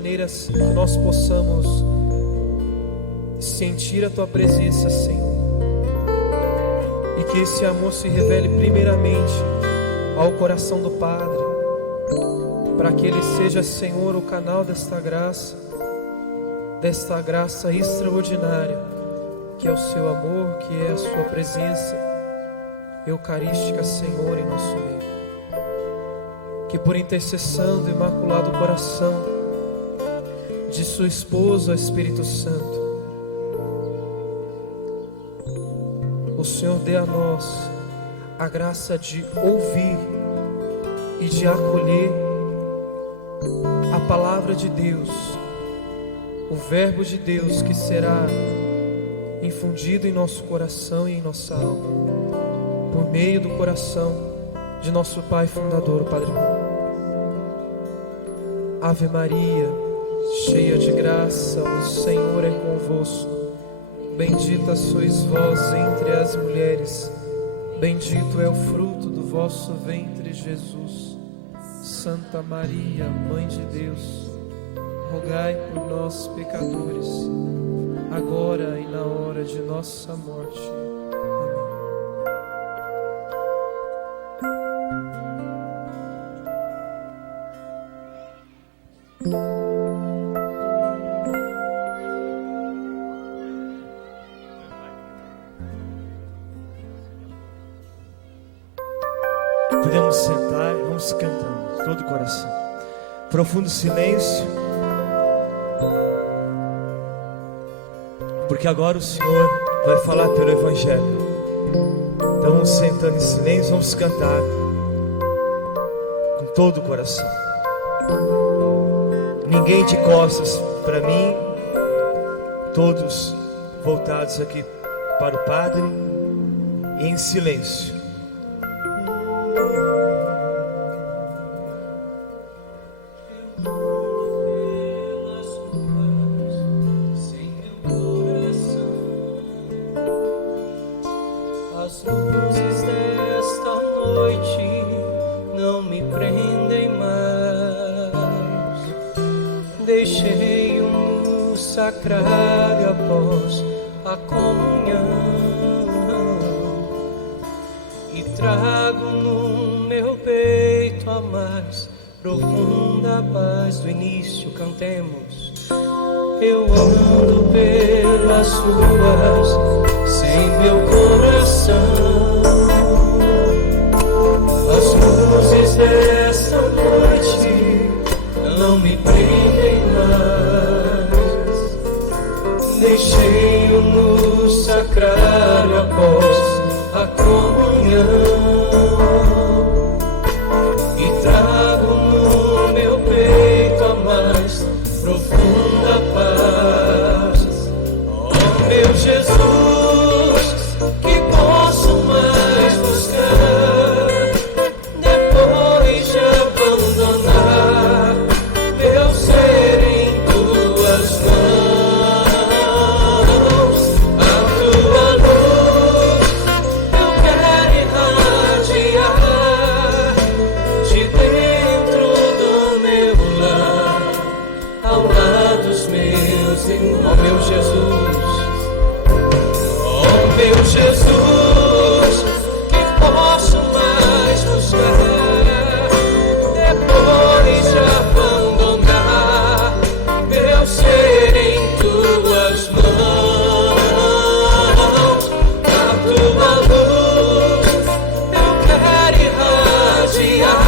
maneiras que nós possamos sentir a Tua presença, Senhor, e que esse amor se revele primeiramente ao coração do Padre, para que Ele seja, Senhor, o canal desta graça extraordinária, que é o Seu amor, que é a Sua presença eucarística, Senhor, em nosso meio. Que por intercessão do Imaculado Coração de Sua esposa, Espírito Santo, o Senhor dê a nós a graça de ouvir e de acolher a palavra de Deus, o Verbo de Deus que será infundido em nosso coração e em nossa alma, por meio do coração de nosso Pai Fundador, o Padre Moura. Ave Maria, cheia de graça, o Senhor é convosco. Bendita sois vós entre as mulheres, bendito é o fruto do vosso ventre, Jesus. Santa Maria, Mãe de Deus, rogai por nós, pecadores, agora e na hora de nossa morte. Podemos sentar e vamos cantando, todo o coração. Profundo silêncio, porque agora o Senhor vai falar pelo Evangelho. Então vamos sentando em silêncio, vamos cantar com todo o coração. Ninguém de costas para mim, todos voltados aqui para o Padre e em silêncio. As luzes desta noite não me prendem mais. Deixei um sacrário após a comunhão e trago no meu peito a mais profunda paz do início. Cantemos. Eu ando pelas ruas sem meu coração. As luzes desta noite não me prendem mais. Deixei-o no sacrário após a comunhão e trago no meu peito a mais profunda paz. Oh, meu Jesus, que posso mais buscar depois de abandonar meu ser em tuas mãos? A tua luz eu quero irradiar de dentro do meu lar, ao lado dos meus irmãos. Oh, meu Jesus, oh, meu Jesus, que posso mais buscar depois de abandonar meu ser em tuas mãos? A tua luz eu quero irradiar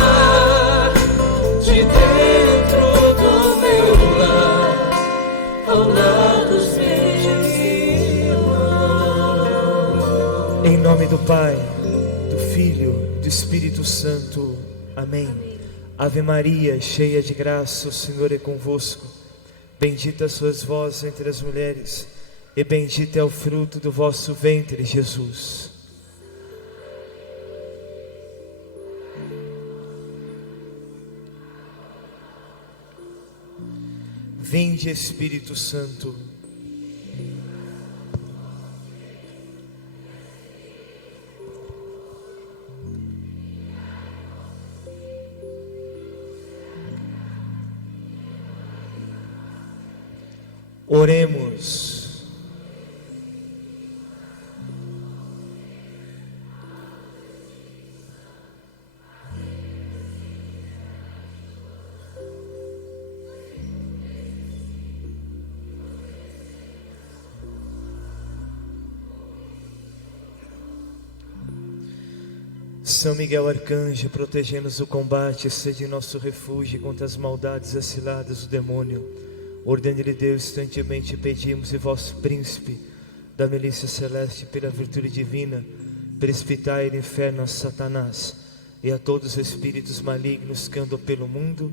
de dentro do meu lar, ao lado dos meus irmãos. Em nome do Pai, do Filho, do Espírito Santo. Amém. Ave Maria, cheia de graça, o Senhor é convosco. Bendita sois vós entre as mulheres, e bendito é o fruto do vosso ventre, Jesus. Vinde, Espírito Santo. Oremos. São Miguel Arcanjo, protegendo-nos do combate, sede nosso refúgio contra as maldades e as ciladas do demônio. Ordene-lhe Deus, instantemente pedimos, e vosso príncipe da milícia celeste, pela virtude divina, precipitai no inferno a Satanás e a todos os espíritos malignos que andam pelo mundo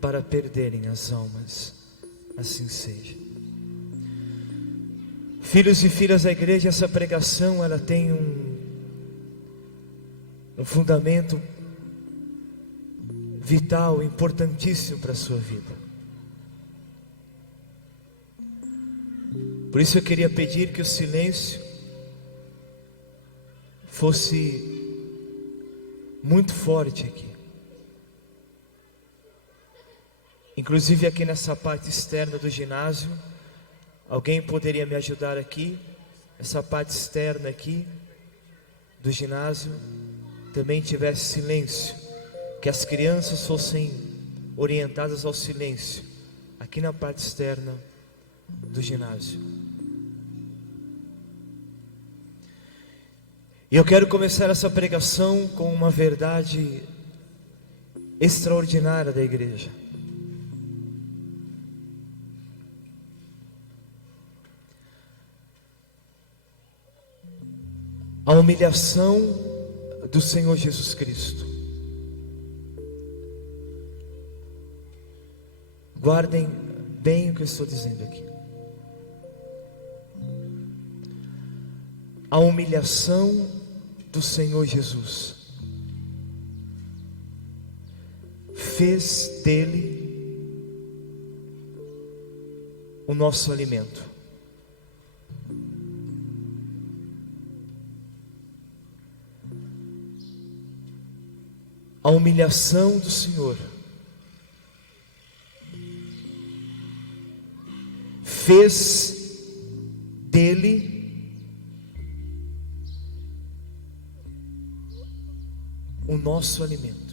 para perderem as almas. Assim seja. Filhos e filhas da igreja, essa pregação ela tem um fundamento vital, importantíssimo para a sua vida. Por isso eu queria pedir que o silêncio fosse muito forte aqui. Inclusive aqui nessa parte externa do ginásio, alguém poderia me ajudar aqui? Essa parte externa aqui do ginásio também tivesse silêncio, que as crianças fossem orientadas ao silêncio, aqui na parte externa do ginásio. E eu quero começar essa pregação com uma verdade extraordinária da igreja. A humilhação do Senhor Jesus Cristo. Guardem bem o que eu estou dizendo aqui. A humilhação do Senhor Jesus fez dele o nosso alimento. A humilhação do Senhor fez dele o nosso alimento.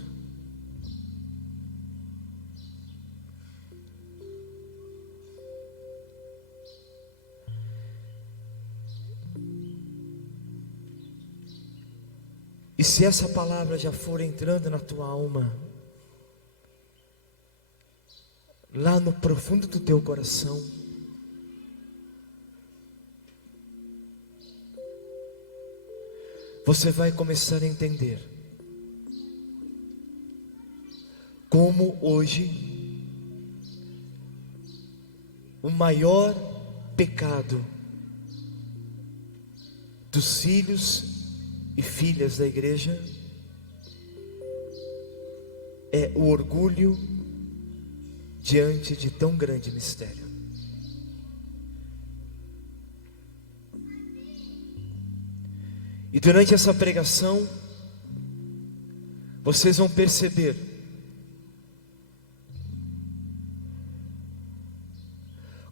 E se essa palavra já for entrando na tua alma, lá no profundo do teu coração, você vai começar a entender como hoje o maior pecado dos filhos e filhas da igreja é o orgulho diante de tão grande mistério. E durante essa pregação vocês vão perceber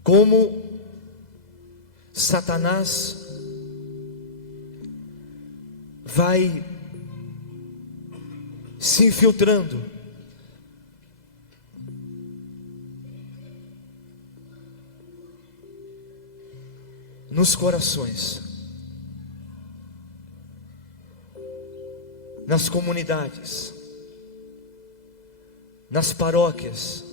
como Satanás vai se infiltrando nos corações, nas comunidades, nas paróquias,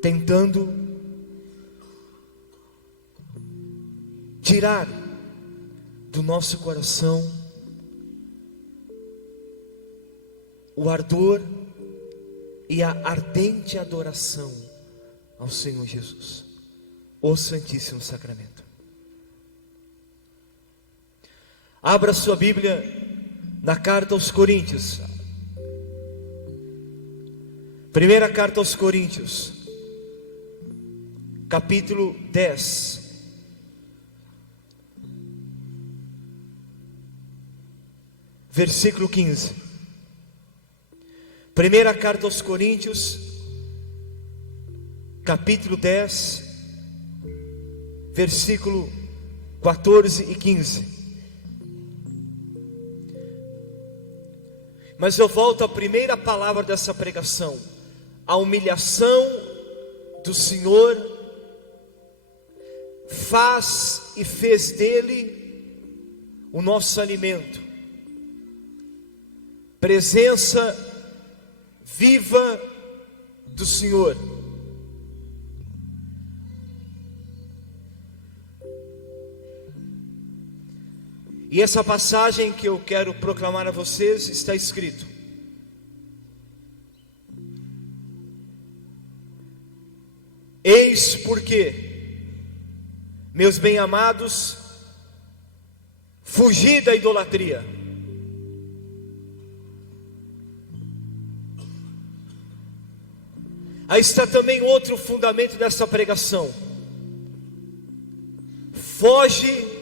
tentando tirar do nosso coração o ardor e a ardente adoração ao Senhor Jesus, o Santíssimo Sacramento. Abra sua Bíblia na carta aos Coríntios, primeira carta aos Coríntios, capítulo 10, versículo 15. Primeira carta aos Coríntios, capítulo 10, versículo 14 e 15. Mas eu volto à primeira palavra dessa pregação: a humilhação do Senhor faz e fez dele o nosso alimento, presença viva do Senhor. E essa passagem que eu quero proclamar a vocês está escrito: eis porque, meus bem-amados, fugi da idolatria. Aí está também outro fundamento dessa pregação: foge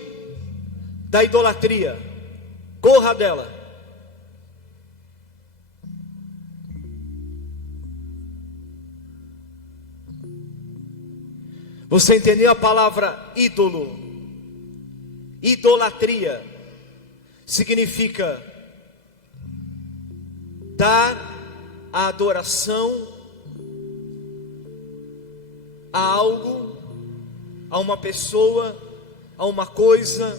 da idolatria, corra dela. Você entendeu a palavra ídolo? Idolatria significa dar a adoração a algo, a uma pessoa, a uma coisa,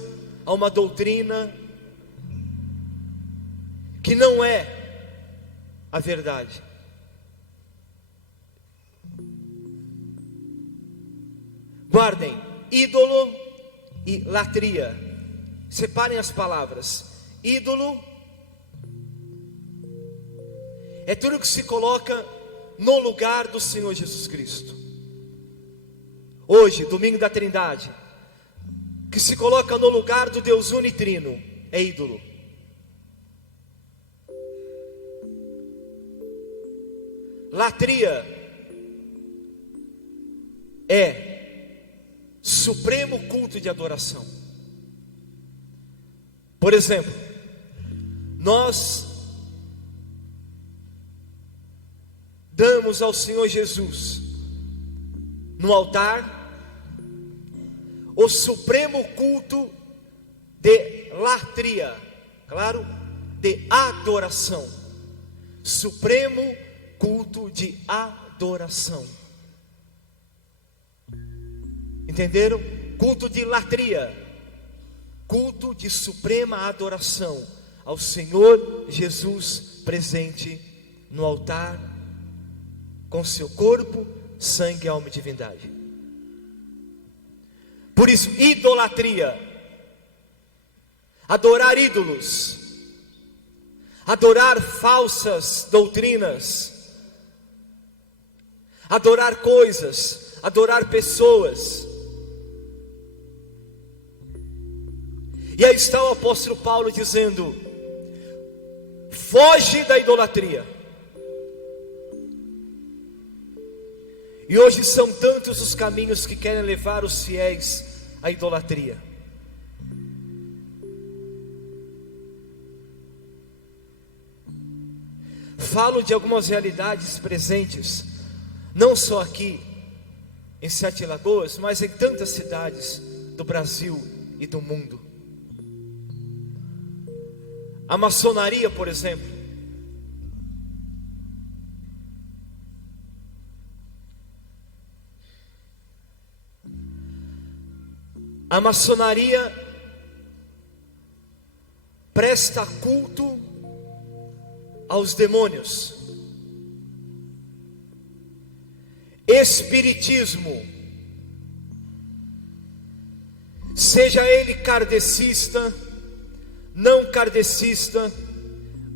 a uma doutrina que não é a verdade. Guardem: ídolo e latria. Separem as palavras. Ídolo é tudo que se coloca no lugar do Senhor Jesus Cristo. Hoje, domingo da Trindade, que se coloca no lugar do Deus unitrino, é ídolo. Latria é supremo culto de adoração. Por exemplo, nós damos ao Senhor Jesus no altar o supremo culto de latria, claro, de adoração. Supremo culto de adoração. Entenderam? Culto de latria, culto de suprema adoração ao Senhor Jesus presente no altar, com seu corpo, sangue, alma e divindade. Por isso, idolatria, adorar ídolos, adorar falsas doutrinas, adorar coisas, adorar pessoas. E aí está o apóstolo Paulo dizendo: foge da idolatria. E hoje são tantos os caminhos que querem levar os fiéis à idolatria. Falo de algumas realidades presentes, não só aqui em Sete Lagoas, mas em tantas cidades do Brasil e do mundo. A maçonaria, por exemplo, a maçonaria presta culto aos demônios. Espiritismo, seja ele kardecista, não kardecista,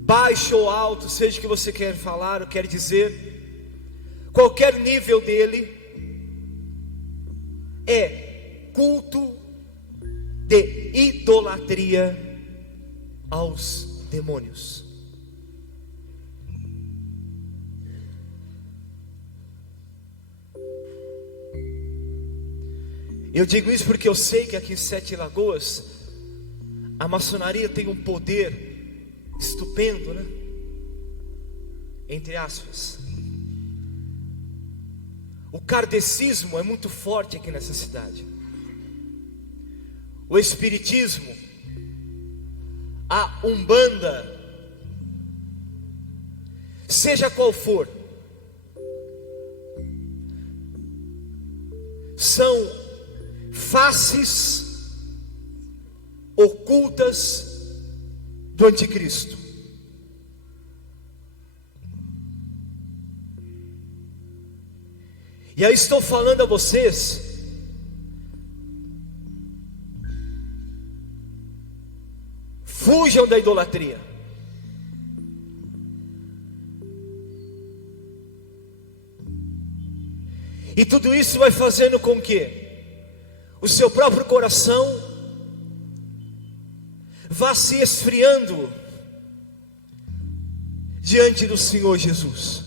baixo ou alto, seja o que você quer falar ou quer dizer, qualquer nível dele, é culto de idolatria aos demônios. Eu digo isso porque eu sei que aqui em Sete Lagoas a maçonaria tem um poder estupendo, né? Entre aspas. O kardecismo é muito forte aqui nessa cidade. O espiritismo, a umbanda, seja qual for, são faces ocultas do anticristo. E aí estou falando a vocês fujam da idolatria. E tudo isso vai fazendo com que o seu próprio coração vá se esfriando diante do Senhor Jesus.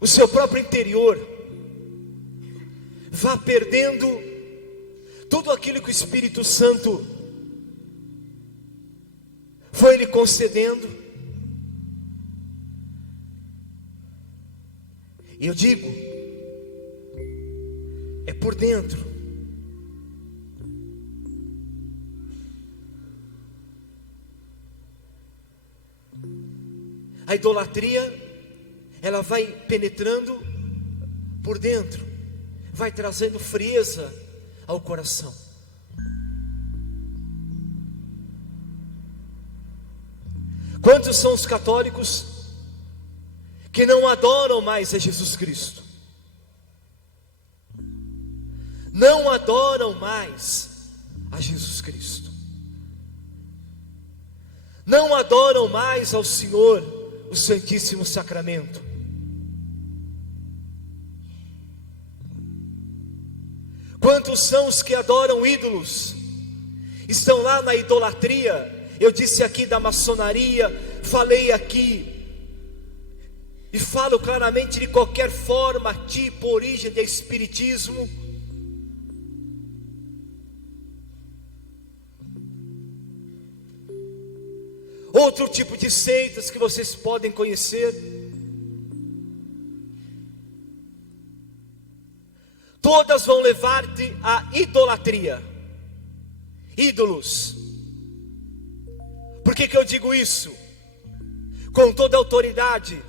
O seu próprio interior vá perdendo tudo aquilo que o Espírito Santo foi lhe concedendo. E eu digo, é por dentro. A idolatria, ela vai penetrando por dentro, vai trazendo frieza ao coração. Quantos são os católicos que não adoram mais a Jesus Cristo? Não adoram mais a Jesus Cristo. Não adoram mais ao Senhor, o Santíssimo Sacramento. Quantos são os que adoram ídolos? Estão lá na idolatria. Eu disse aqui da maçonaria, falei aqui e falo claramente de qualquer forma, tipo, origem de espiritismo. Outro tipo de seitas que vocês podem conhecer. Todas vão levar-te à idolatria. Ídolos. Por que eu digo isso? Com toda a autoridade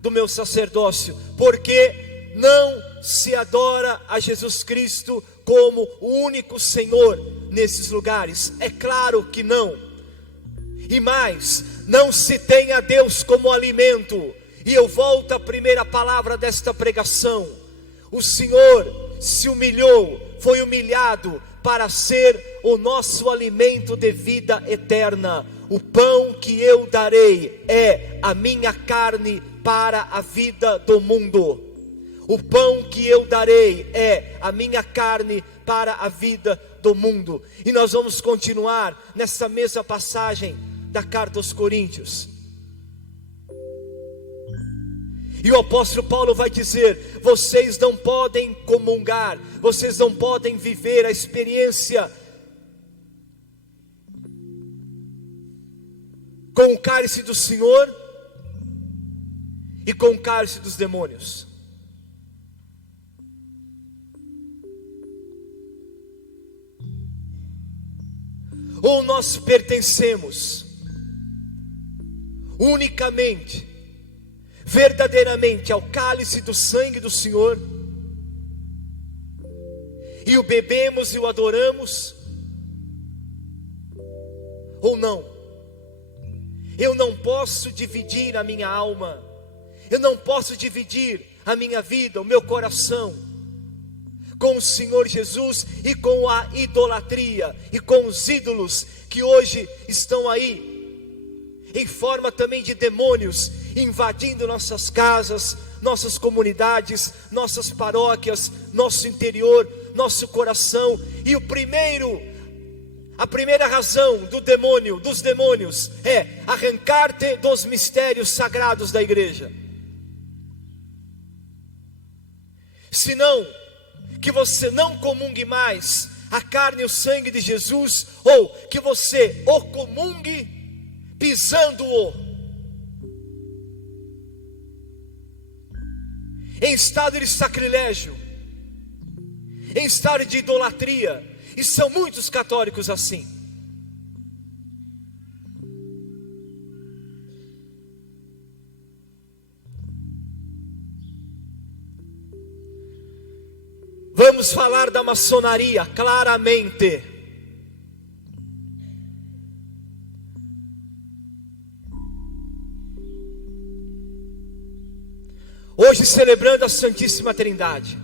do meu sacerdócio, porque não se adora a Jesus Cristo como o único Senhor nesses lugares. É claro que não. E mais, não se tem a Deus como alimento. E eu volto à primeira palavra desta pregação. O Senhor se humilhou, foi humilhado para ser o nosso alimento de vida eterna. O pão que eu darei é a minha carne para a vida do mundo. O pão que eu darei é a minha carne para a vida do mundo. E nós vamos continuar nessa mesma passagem da carta aos Coríntios. E o apóstolo Paulo vai dizer: vocês não podem comungar, vocês não podem viver a experiência com o cálice do Senhor e com o cálice dos demônios. Ou nós pertencemos unicamente, verdadeiramente ao cálice do sangue do Senhor, e o bebemos e o adoramos, ou não. Eu não posso dividir a minha alma, eu não posso dividir a minha vida, o meu coração, com o Senhor Jesus e com a idolatria e com os ídolos que hoje estão aí, em forma também de demônios, invadindo nossas casas, nossas comunidades, nossas paróquias, nosso interior, nosso coração. E a primeira razão dos demônios é arrancar-te dos mistérios sagrados da igreja. Senão, que você não comungue mais a carne e o sangue de Jesus, ou que você o comungue pisando-o. em estado de sacrilégio, em estado de idolatria, e são muitos católicos assim. Vamos falar da maçonaria claramente. Hoje, celebrando a Santíssima Trindade,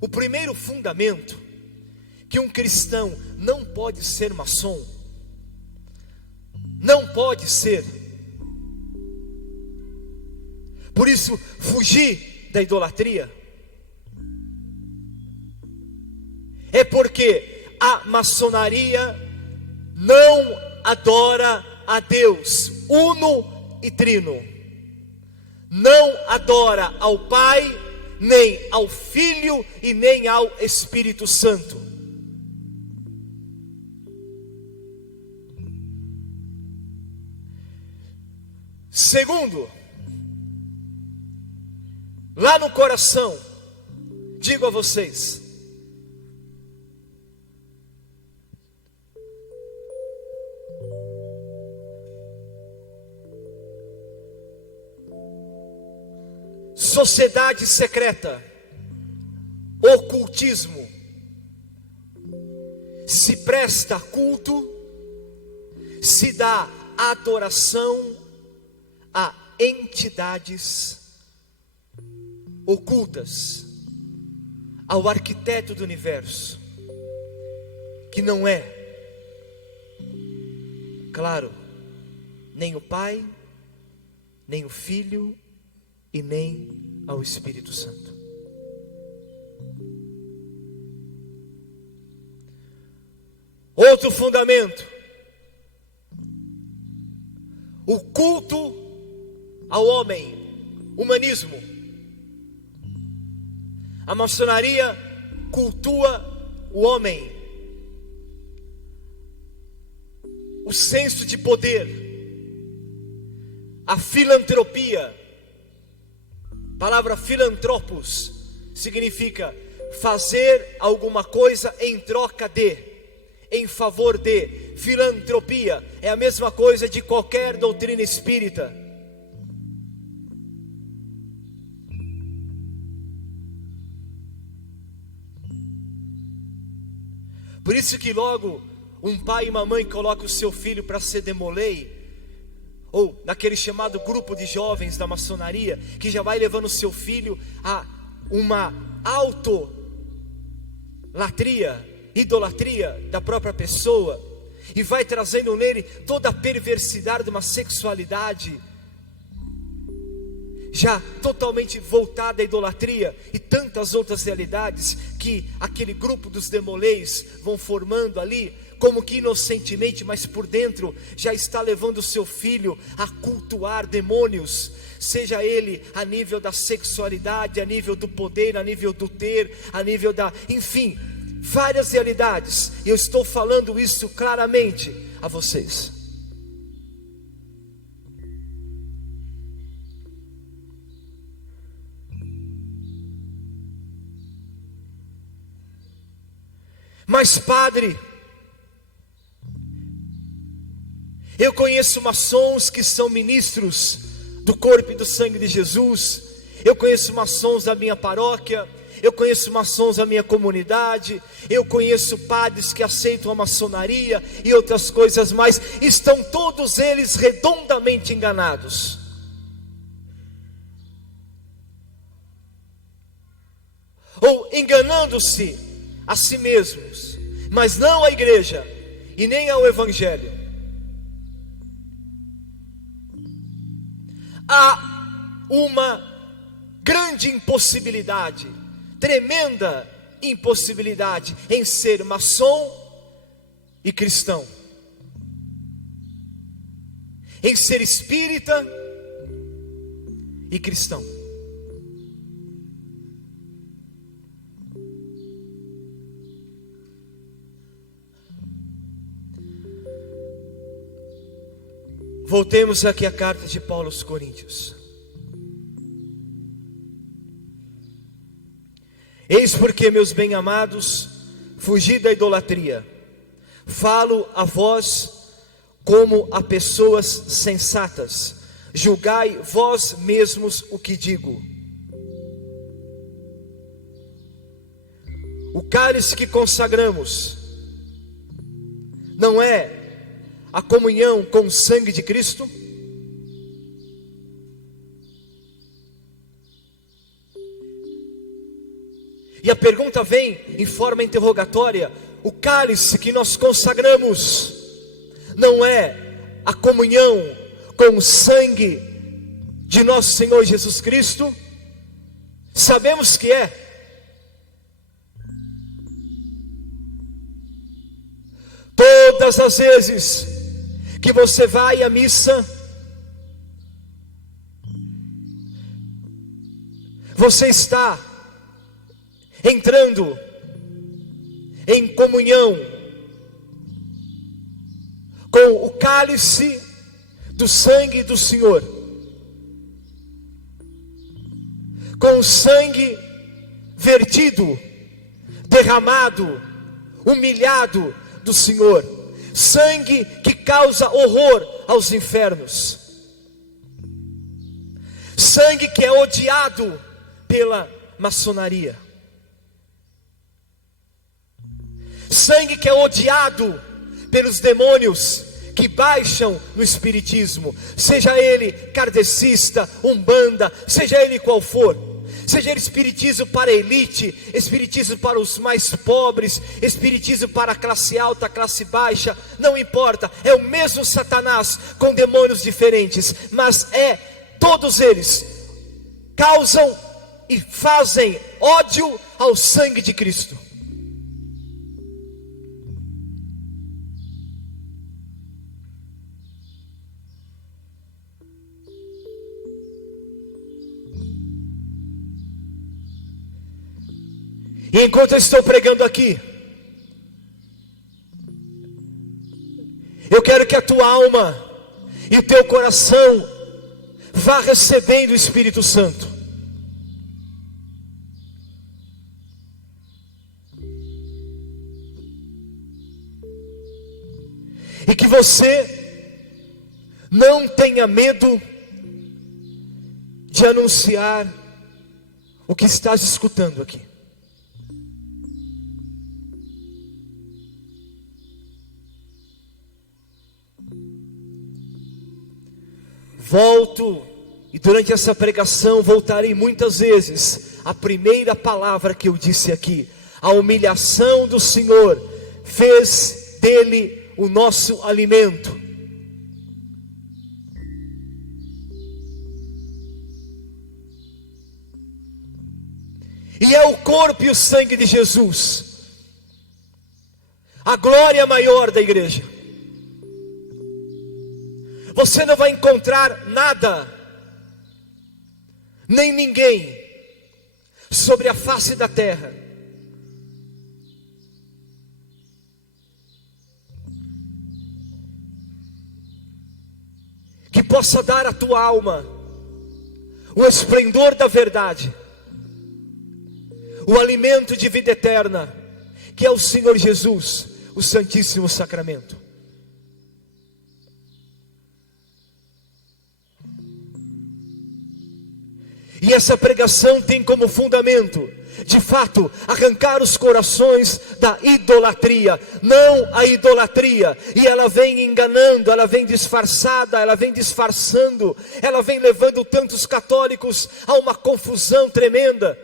o primeiro fundamento que um cristão não pode ser maçom, não pode ser. Por isso, fugir da idolatria. É porque a maçonaria não adora a Deus uno e trino. Não adora ao Pai, nem ao Filho e nem ao Espírito Santo. Segundo, lá no coração, digo a vocês, sociedade secreta, ocultismo, se presta culto, se dá adoração a entidades ocultas, ao arquiteto do universo, que não é, claro, nem o Pai, nem o Filho e nem ao Espírito Santo. Outro fundamento: o culto ao homem, humanismo. A maçonaria cultua o homem, o senso de poder, a filantropia. A palavra filantropos significa fazer alguma coisa em troca de, em favor de. Filantropia é a mesma coisa de qualquer doutrina espírita. Por isso que logo um pai e uma mãe colocam o seu filho para ser demolei, ou naquele chamado grupo de jovens da maçonaria, que já vai levando o seu filho a uma autolatria, idolatria da própria pessoa, e vai trazendo nele toda a perversidade de uma sexualidade já totalmente voltada à idolatria, e tantas outras realidades que aquele grupo dos demolês vão formando ali, como que inocentemente, mas por dentro já está levando o seu filho a cultuar demônios, seja ele a nível da sexualidade, a nível do poder, a nível do ter, a nível da, enfim, várias realidades. Eu estou falando isso claramente a vocês. Mas padre, eu conheço maçons que são ministros do corpo e do sangue de Jesus. Eu conheço maçons da minha paróquia. Eu conheço maçons da minha comunidade. Eu conheço padres que aceitam a maçonaria e outras coisas mais. Estão todos eles redondamente enganados. Ou enganando-se a si mesmos, mas não à igreja e nem ao evangelho. Há uma grande impossibilidade, tremenda impossibilidade em ser maçom e cristão, em ser espírita e cristão. Voltemos aqui à carta de Paulo aos Coríntios. Eis porque, meus bem-amados, fugi da idolatria. Falo a vós como a pessoas sensatas. Julgai vós mesmos o que digo. O cálice que consagramos não é a comunhão com o sangue de Cristo? E a pergunta vem em forma interrogatória: o cálice que nós consagramos não é a comunhão com o sangue de nosso Senhor Jesus Cristo? Sabemos que é. Todas as vezes que você vai à missa, você está entrando em comunhão com o cálice do sangue do Senhor, com o sangue vertido, derramado, humilhado do Senhor, sangue que causa horror aos infernos, sangue que é odiado pela maçonaria, sangue que é odiado pelos demônios que baixam no espiritismo, seja ele kardecista, umbanda, seja ele qual for. Seja ele espiritismo para a elite, espiritismo para os mais pobres, espiritismo para a classe alta, a classe baixa, não importa, é o mesmo Satanás com demônios diferentes, mas todos eles causam e fazem ódio ao sangue de Cristo. E enquanto eu estou pregando aqui, eu quero que a tua alma e o teu coração vá recebendo o Espírito Santo. E que você não tenha medo de anunciar o que estás escutando aqui. Volto, e durante essa pregação voltarei muitas vezes à primeira palavra que eu disse aqui: a humilhação do Senhor fez dele o nosso alimento. E é o corpo e o sangue de Jesus, a glória maior da igreja. Você não vai encontrar nada, nem ninguém, sobre a face da terra, que possa dar à tua alma o esplendor da verdade, o alimento de vida eterna, que é o Senhor Jesus, o Santíssimo Sacramento. E essa pregação tem como fundamento, de fato, arrancar os corações da idolatria, não a idolatria, e ela vem enganando, ela vem disfarçada, ela vem disfarçando, ela vem levando tantos católicos a uma confusão tremenda.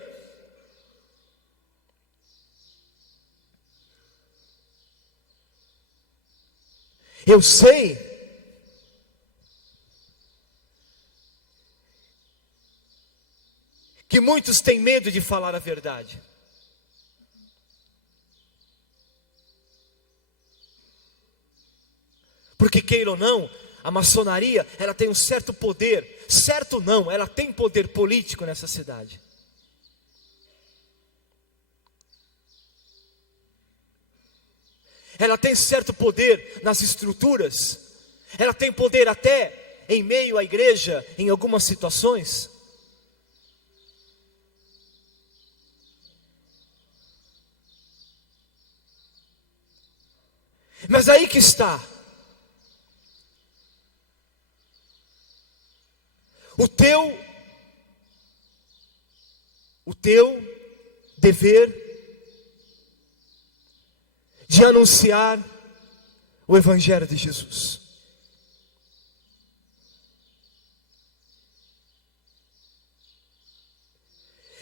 Eu sei que muitos têm medo de falar a verdade. Porque queira ou não, a maçonaria, ela tem um certo poder, certo não, ela tem poder político nessa cidade. Ela tem certo poder nas estruturas, ela tem poder até em meio à igreja, em algumas situações. Mas aí que está o teu dever de anunciar o Evangelho de Jesus.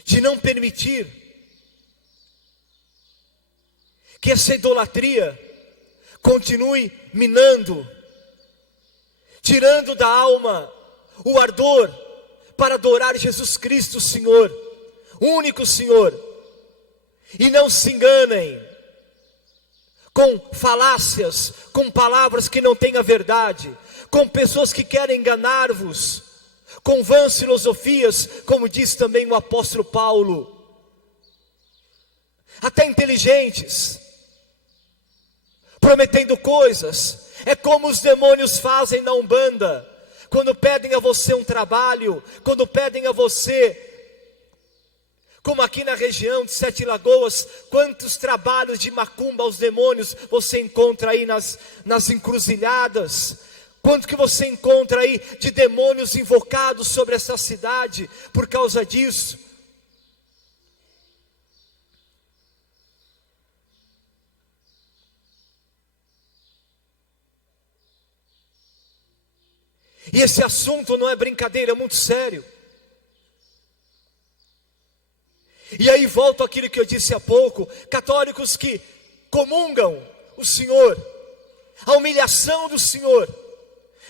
De não permitir que essa idolatria continue minando, tirando da alma o ardor para adorar Jesus Cristo, Senhor, o único Senhor. E não se enganem com falácias, com palavras que não têm a verdade, com pessoas que querem enganar-vos, com vãs filosofias, como diz também o apóstolo Paulo, até inteligentes, prometendo coisas. É como os demônios fazem na Umbanda, quando pedem a você um trabalho, quando pedem a você, como aqui na região de Sete Lagoas, quantos trabalhos de macumba aos demônios você encontra aí nas encruzilhadas. Quanto que você encontra aí de demônios invocados sobre essa cidade por causa disso? E esse assunto não é brincadeira, é muito sério. E aí volto àquilo que eu disse há pouco: católicos que comungam o Senhor, a humilhação do Senhor,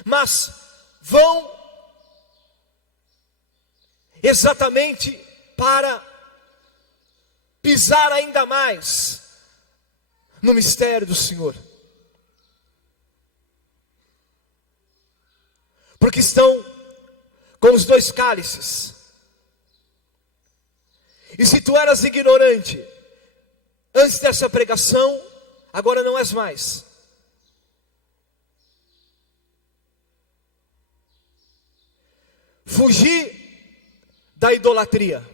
mas vão exatamente para pisar ainda mais no mistério do Senhor, porque estão com os dois cálices. E se tu eras ignorante antes dessa pregação, agora não és mais. Fugir da idolatria.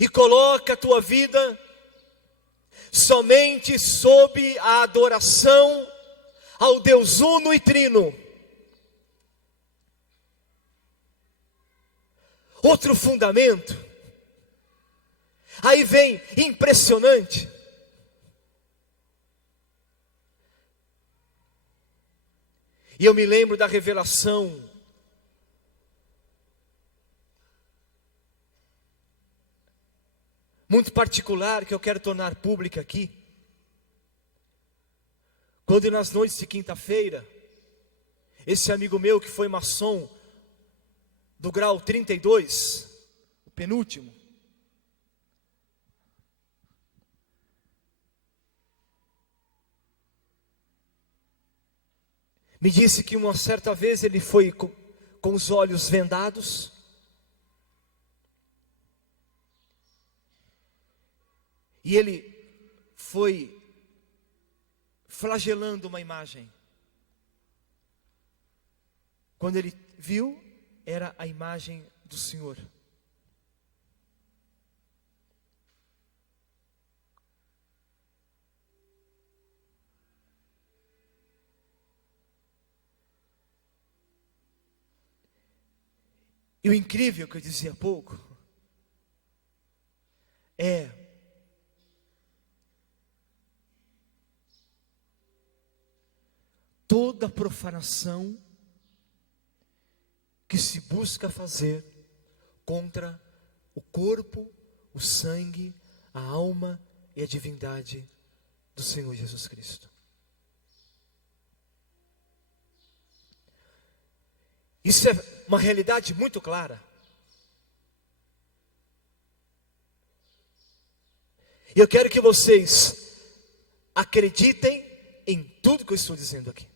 E coloca a tua vida somente sob a adoração ao Deus uno e trino. Outro fundamento, aí vem impressionante. E eu me lembro da revelação muito particular que eu quero tornar pública aqui. Quando nas noites de quinta-feira, esse amigo meu que foi maçom do grau 32, o penúltimo, me disse que uma certa vez ele foi com os olhos vendados, e ele foi flagelando uma imagem. Quando ele viu, era a imagem do Senhor. E o incrível que eu dizia há pouco é toda profanação que se busca fazer contra o corpo, o sangue, a alma e a divindade do Senhor Jesus Cristo. Isso é uma realidade muito clara. E eu quero que vocês acreditem em tudo que eu estou dizendo aqui.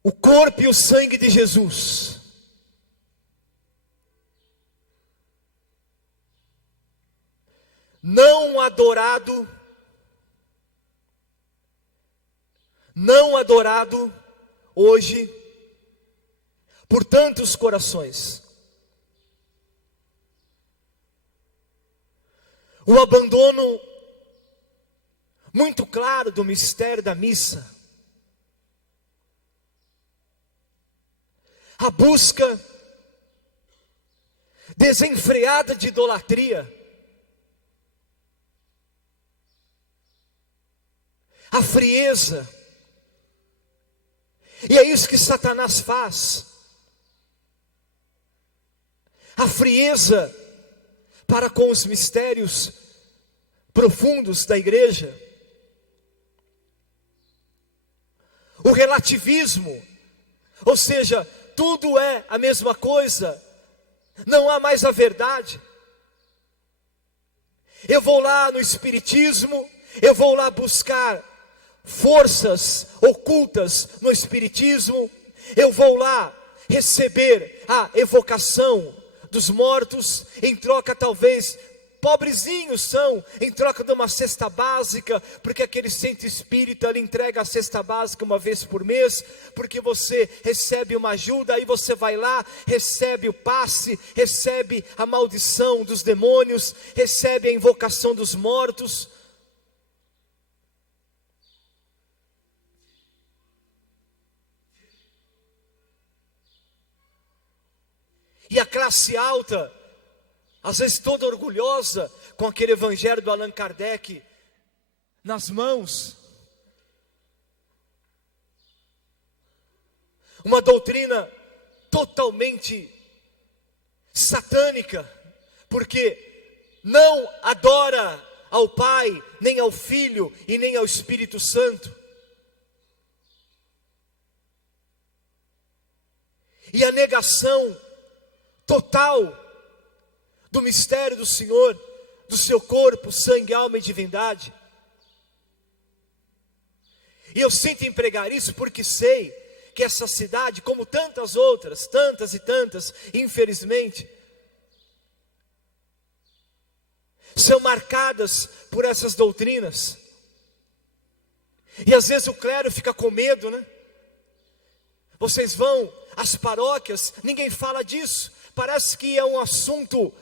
O corpo e o sangue de Jesus não adorado não adorado hoje por tantos corações. O abandono muito claro do mistério da missa. A busca desenfreada de idolatria. A frieza. E é isso que Satanás faz. A frieza para com os mistérios profundos da igreja. O relativismo, ou seja, tudo é a mesma coisa, não há mais a verdade. Eu vou lá no espiritismo, eu vou lá buscar forças ocultas no espiritismo, eu vou lá receber a evocação dos mortos, em troca talvez, pobrezinhos são, em troca de uma cesta básica, porque aquele centro espírita lhe entrega a cesta básica uma vez por mês, porque você recebe uma ajuda, aí você vai lá, recebe o passe, recebe a maldição dos demônios, recebe a invocação dos mortos. E a classe alta, às vezes toda orgulhosa, com aquele evangelho do Allan Kardec nas mãos. Uma doutrina totalmente satânica, porque não adora ao Pai, nem ao Filho e nem ao Espírito Santo. E a negação total do mistério do Senhor, do seu corpo, sangue, alma e divindade. E eu sinto em pregar isso porque sei que essa cidade, como tantas outras, tantas e tantas, infelizmente, são marcadas por essas doutrinas. E às vezes o clero fica com medo, né? Vocês vão às paróquias, ninguém fala disso. Parece que é um assunto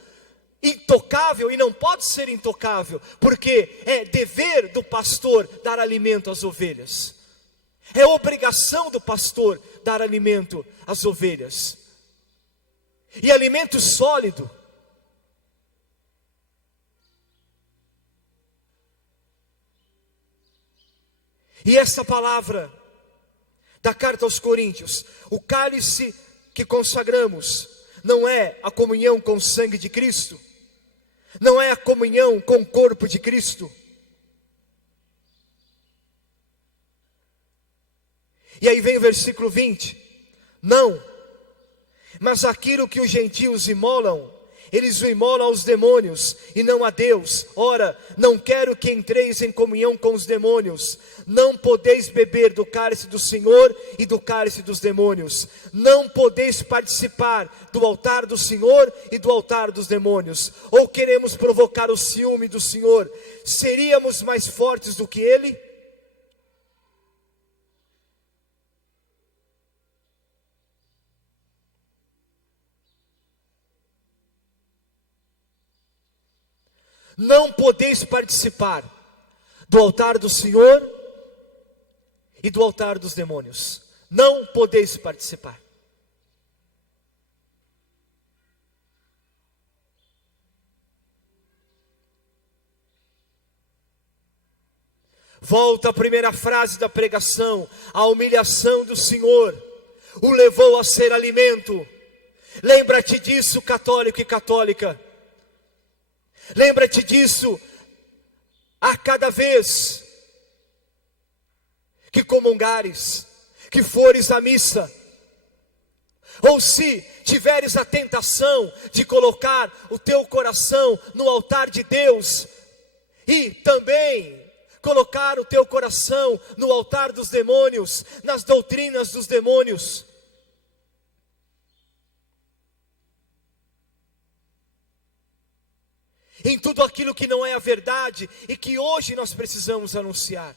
intocável, e não pode ser intocável, porque é dever do pastor dar alimento às ovelhas. É obrigação do pastor dar alimento às ovelhas. E alimento sólido. E essa palavra da carta aos Coríntios, o cálice que consagramos, não é a comunhão com o sangue de Cristo, não é a comunhão com o corpo de Cristo. E aí vem o versículo 20: não, mas aquilo que os gentios imolam, eles o imolam aos demônios e não a Deus. Ora, não quero que entreis em comunhão com os demônios. Não podeis beber do cálice do Senhor e do cálice dos demônios. Não podeis participar do altar do Senhor e do altar dos demônios. Ou queremos provocar o ciúme do Senhor? Seríamos mais fortes do que Ele? Não podeis participar do altar do Senhor e do altar dos demônios. Não podeis participar. Volta à primeira frase da pregação: a humilhação do Senhor o levou a ser alimento. Lembra-te disso, católico e católica. Lembra-te disso a cada vez que comungares, que fores à missa, ou se tiveres a tentação de colocar o teu coração no altar de Deus, e também colocar o teu coração no altar dos demônios, nas doutrinas dos demônios. Em tudo aquilo que não é a verdade e que hoje nós precisamos anunciar.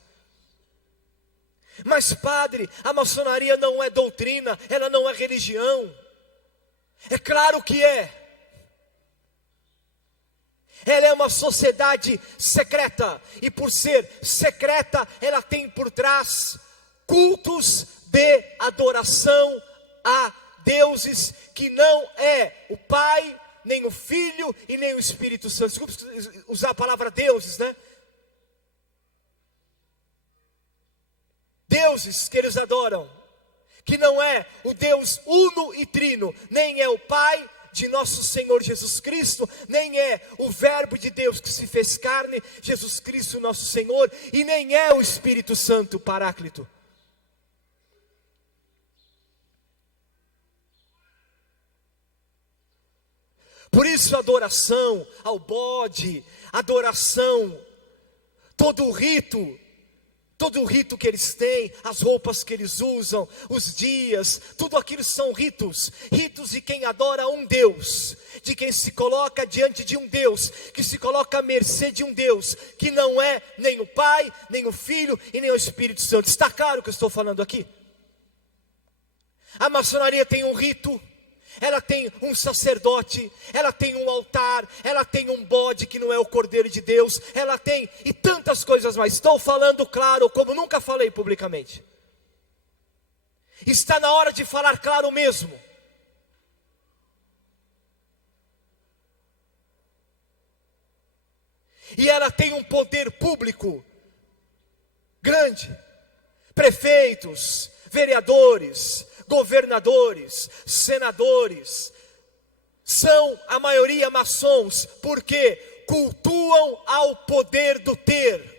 Mas padre, a maçonaria não é doutrina, ela não é religião. É claro que é. Ela é uma sociedade secreta, e por ser secreta, ela tem por trás cultos de adoração a deuses que não é o Pai, nem o Filho e nem o Espírito Santo. Desculpe usar a palavra deuses, né? Deuses que eles adoram, que não é o Deus uno e trino, nem é o Pai de nosso Senhor Jesus Cristo, nem é o Verbo de Deus que se fez carne, Jesus Cristo nosso Senhor, e nem é o Espírito Santo, o Paráclito. Por isso a adoração ao bode, adoração, todo o rito que eles têm, as roupas que eles usam, os dias, tudo aquilo são ritos de quem adora um Deus, de quem se coloca diante de um Deus, que se coloca à mercê de um Deus, que não é nem o Pai, nem o Filho e nem o Espírito Santo. Está claro o que eu estou falando aqui? A maçonaria tem um rito, ela tem um sacerdote, ela tem um altar, ela tem um bode que não é o Cordeiro de Deus, ela tem e tantas coisas mais. Estou falando claro como nunca falei publicamente. Está na hora de falar claro mesmo. E ela tem um poder público grande. Prefeitos, vereadores, governadores, senadores, são a maioria maçons, porque cultuam ao poder do ter.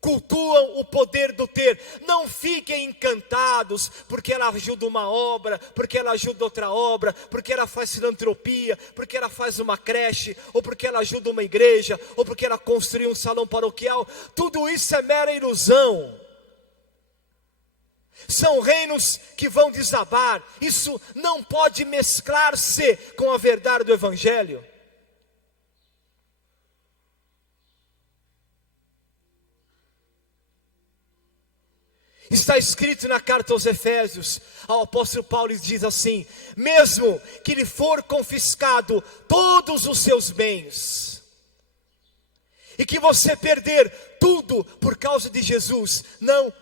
Cultuam o poder do ter. Não fiquem encantados porque ela ajuda uma obra, porque ela ajuda outra obra, porque ela faz filantropia, porque ela faz uma creche, ou porque ela ajuda uma igreja, ou porque ela construiu um salão paroquial. Tudo isso é mera ilusão. São reinos que vão desabar. Isso não pode mesclar-se com a verdade do Evangelho. Está escrito na carta aos Efésios, ao apóstolo Paulo diz assim: mesmo que lhe for confiscado todos os seus bens, e que você perder tudo por causa de Jesus, não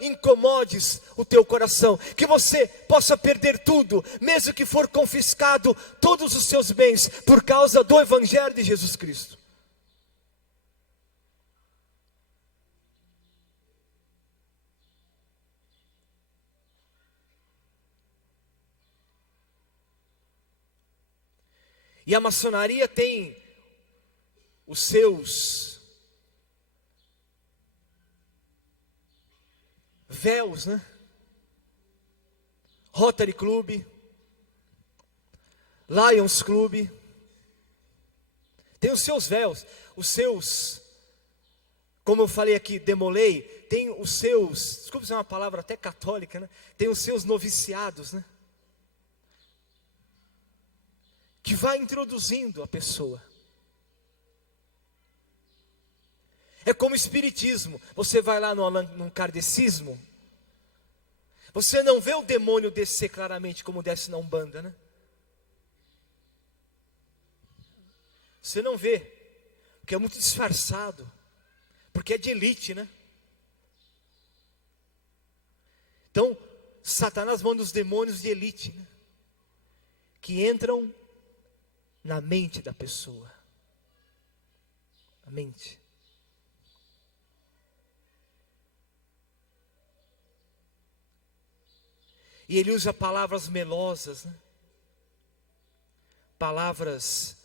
incomodes o teu coração, que você possa perder tudo, mesmo que for confiscado todos os seus bens, por causa do Evangelho de Jesus Cristo. E a maçonaria tem os seus véus, né? Rotary Club, Lions Club, tem os seus véus, os seus, como eu falei aqui, demolei, tem os seus, desculpa se é uma palavra até católica, né? Tem os seus noviciados, né? Que vai introduzindo a pessoa. É como o espiritismo. Você vai lá no kardecismo, você não vê o demônio descer claramente como desce na Umbanda, né? Você não vê, porque é muito disfarçado, porque é de elite, né? Então, Satanás manda os demônios de elite, né? Que entram na mente da pessoa. A mente. E ele usa palavras melosas, né? Palavras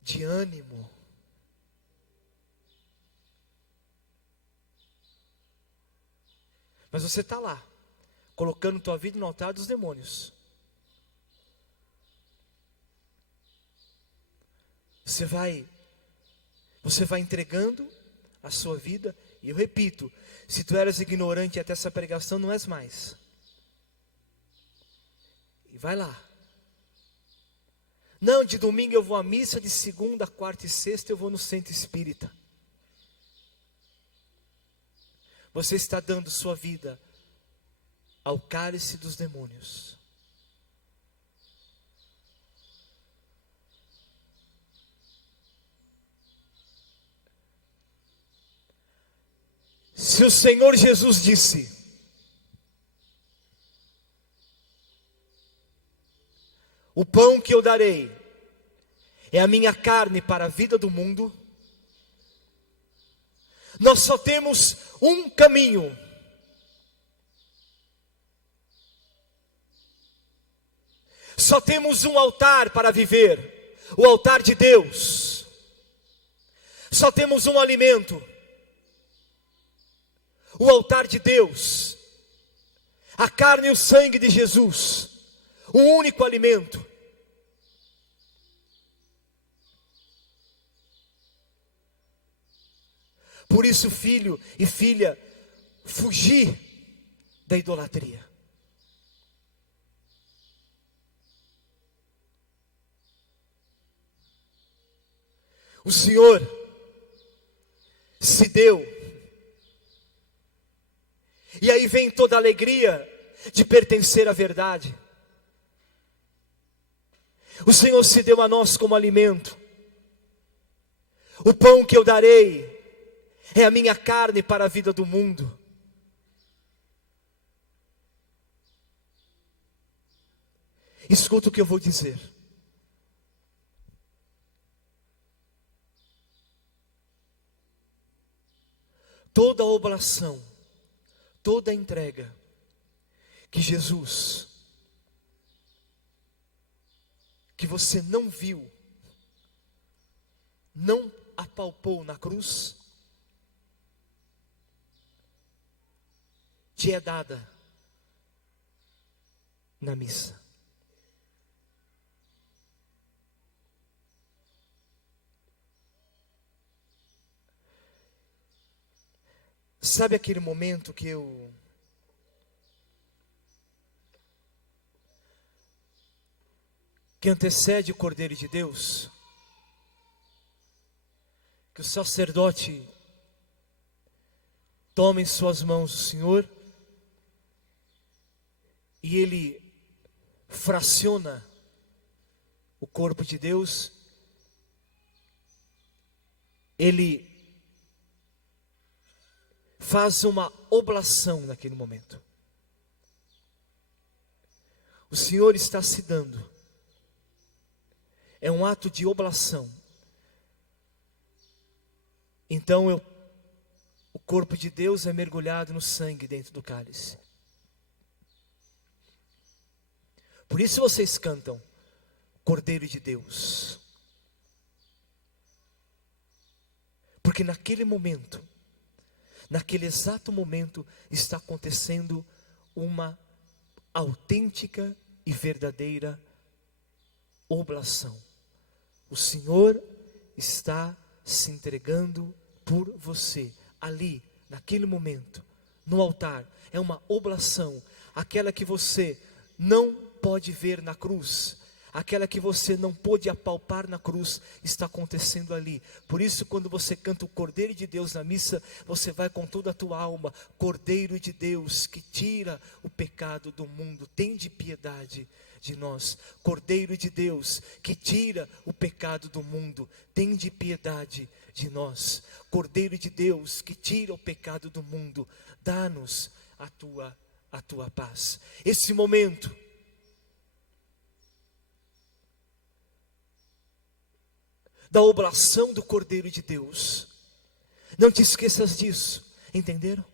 de ânimo. Mas você está lá, colocando tua vida no altar dos demônios. Você vai entregando a sua vida. E eu repito, se tu eras ignorante até essa pregação, não és mais. E vai lá. Não, de domingo eu vou à missa, de segunda, quarta e sexta eu vou no centro espírita. você está dando sua vida ao cálice dos demônios. Se o Senhor Jesus disse: o pão que eu darei é a minha carne para a vida do mundo, nós só temos um caminho. Só temos um altar para viver, o altar de Deus. Só temos um alimento, o altar de Deus. A carne e o sangue de Jesus, o único alimento. Por isso, filho e filha, fugir da idolatria. O Senhor se deu, e aí vem toda a alegria de pertencer à verdade. O Senhor se deu a nós como alimento. O pão que eu darei é a minha carne para a vida do mundo. Escuta o que eu vou dizer. Toda oblação, toda entrega que Jesus, que você não viu, não apalpou na cruz, te é dada na missa. Sabe aquele momento que antecede o Cordeiro de Deus? Que o sacerdote toma em suas mãos o Senhor e ele fraciona o corpo de Deus, ele faz uma oblação naquele momento. O Senhor está se dando. É um ato de oblação. Então o corpo de Deus é mergulhado no sangue dentro do cálice. Por isso vocês cantam Cordeiro de Deus. Porque naquele momento, naquele exato momento, está acontecendo uma autêntica e verdadeira oblação. O Senhor está se entregando por você, ali, naquele momento, no altar. É uma oblação, aquela que você não pode ver na cruz, aquela que você não pôde apalpar na cruz, está acontecendo ali. Por isso, quando você canta o Cordeiro de Deus na missa, você vai com toda a tua alma: Cordeiro de Deus, que tira o pecado do mundo, tende piedade de nós. Cordeiro de Deus, que tira o pecado do mundo, tende piedade de nós. Cordeiro de Deus, que tira o pecado do mundo, dá-nos a tua paz. Esse momento da oblação do Cordeiro de Deus, não te esqueças disso, entenderam?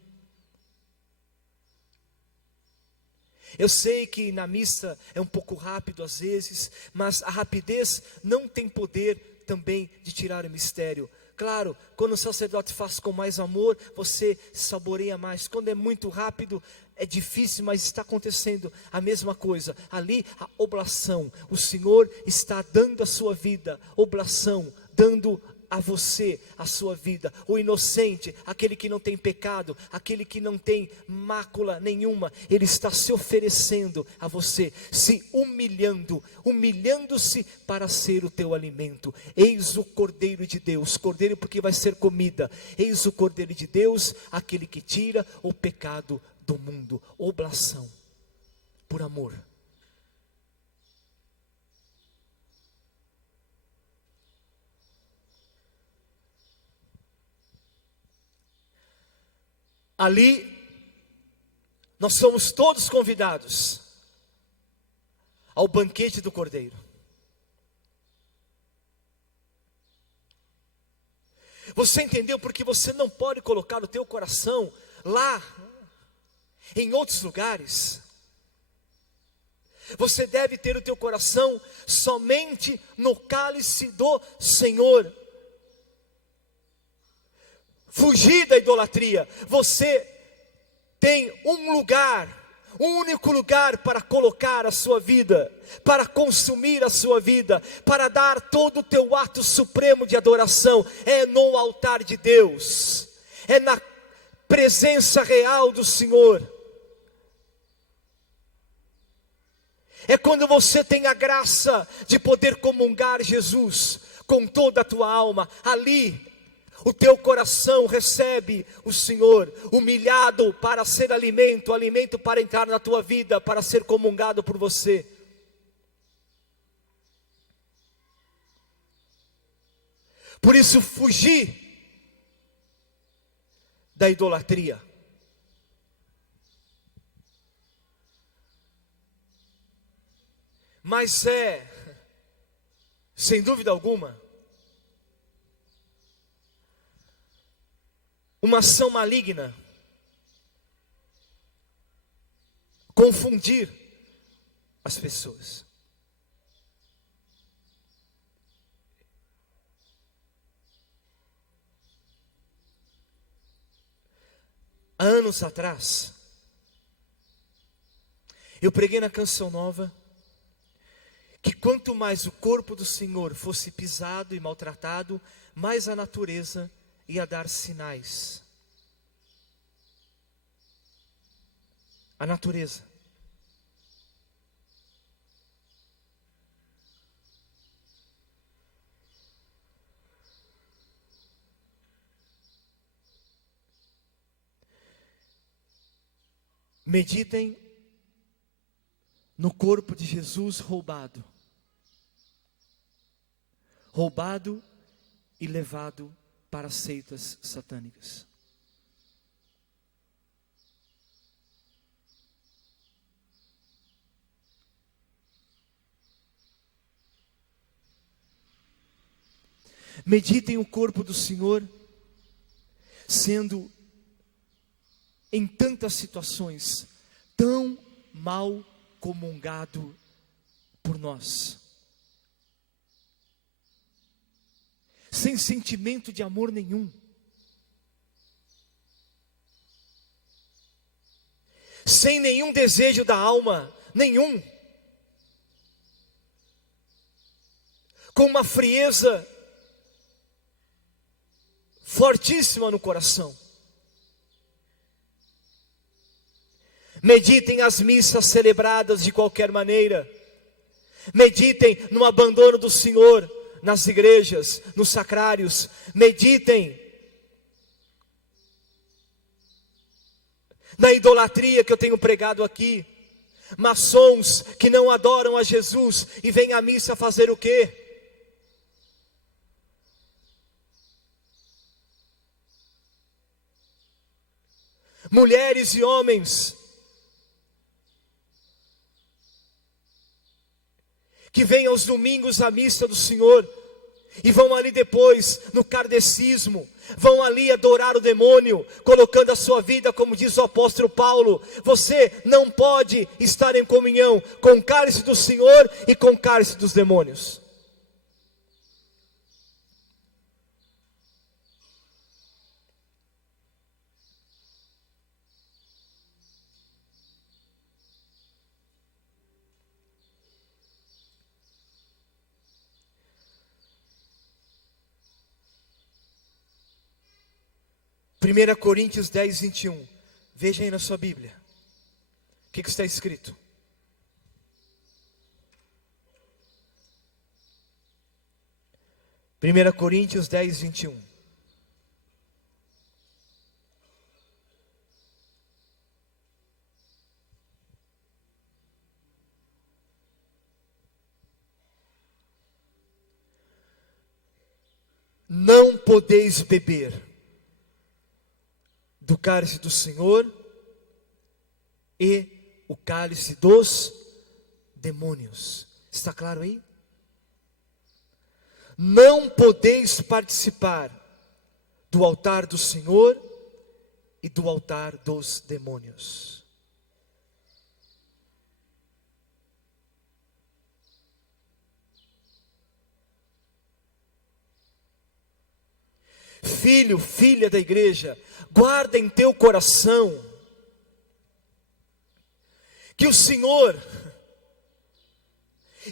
Eu sei que na missa é um pouco rápido às vezes, mas a rapidez não tem poder também de tirar o mistério. Claro, quando o sacerdote faz com mais amor, você saboreia mais. Quando é muito rápido, é difícil, mas está acontecendo a mesma coisa. Ali, a oblação. O Senhor está dando a sua vida, oblação, dando a você a sua vida. O inocente, aquele que não tem pecado, aquele que não tem mácula nenhuma, ele está se oferecendo a você, se humilhando, humilhando-se para ser o teu alimento. Eis o Cordeiro de Deus, Cordeiro porque vai ser comida. Eis o Cordeiro de Deus, aquele que tira o pecado do mundo. Oblação, por amor. Ali, nós somos todos convidados ao banquete do Cordeiro. Você entendeu porque você não pode colocar o teu coração lá, em outros lugares? Você deve ter o teu coração somente no cálice do Senhor. Fugir da idolatria. Você tem um lugar, um único lugar para colocar a sua vida, para consumir a sua vida, para dar todo o teu ato supremo de adoração. É no altar de Deus, é na presença real do Senhor. É quando você tem a graça de poder comungar Jesus com toda a tua alma. Ali o teu coração recebe o Senhor, humilhado para ser alimento, alimento para entrar na tua vida, para ser comungado por você. Por isso, fugir da idolatria. Mas é, sem dúvida alguma, uma ação maligna confundir as pessoas. Há anos atrás, eu preguei na Canção Nova que quanto mais o corpo do Senhor fosse pisado e maltratado, mais a natureza ia dar sinais. A natureza. Meditem no corpo de Jesus roubado. Roubado e levado para seitas satânicas. Meditem o corpo do Senhor sendo em tantas situações tão mal comungado por nós, sem sentimento de amor nenhum, sem nenhum desejo da alma, nenhum, com uma frieza fortíssima no coração. Meditem as missas celebradas de qualquer maneira. Meditem no abandono do Senhor nas igrejas, nos sacrários. Meditem na idolatria que eu tenho pregado aqui. Maçons que não adoram a Jesus e vêm à missa fazer o quê? Mulheres e homens que vêm aos domingos à missa do Senhor e vão ali depois no kardecismo, vão ali adorar o demônio, colocando a sua vida, como diz o apóstolo Paulo. Você não pode estar em comunhão com o cálice do Senhor e com o cálice dos demônios. 1 Coríntios 10, 21. Veja aí na sua Bíblia. O que está escrito? Primeira Coríntios 10, 21. Não podeis beber do cálice do Senhor e o cálice dos demônios. Está claro aí? Não podeis participar do altar do Senhor e do altar dos demônios. Filho, filha da igreja, guarda em teu coração que o Senhor,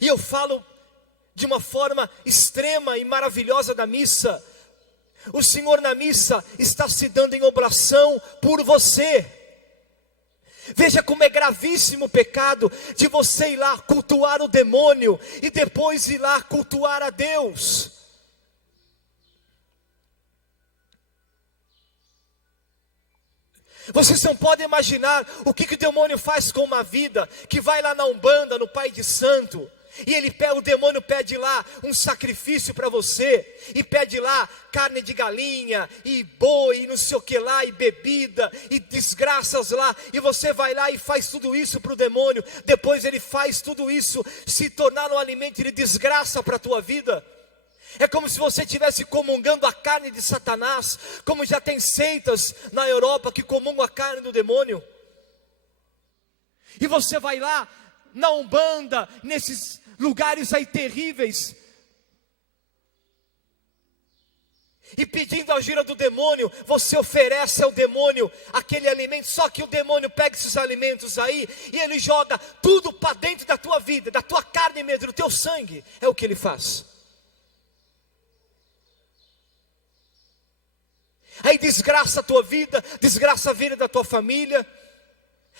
e eu falo de uma forma extrema e maravilhosa da missa, o Senhor na missa está se dando em oblação por você. Veja como é gravíssimo o pecado de você ir lá cultuar o demônio e depois ir lá cultuar a Deus. Vocês não podem imaginar o que o demônio faz com uma vida que vai lá na Umbanda, no Pai de Santo, e o demônio pede lá um sacrifício para você, e pede lá carne de galinha, e boi, e não sei o que lá, e bebida, e desgraças lá, e você vai lá e faz tudo isso para o demônio, depois ele faz tudo isso se tornar um alimento de desgraça para a tua vida. É como se você estivesse comungando a carne de Satanás, como já tem seitas na Europa que comungam a carne do demônio. E você vai lá na Umbanda, nesses lugares aí terríveis, e pedindo a ajuda do demônio, você oferece ao demônio aquele alimento, só que o demônio pega esses alimentos aí, e ele joga tudo para dentro da tua vida, da tua carne mesmo, do teu sangue, é o que ele faz. Aí desgraça a tua vida, desgraça a vida da tua família,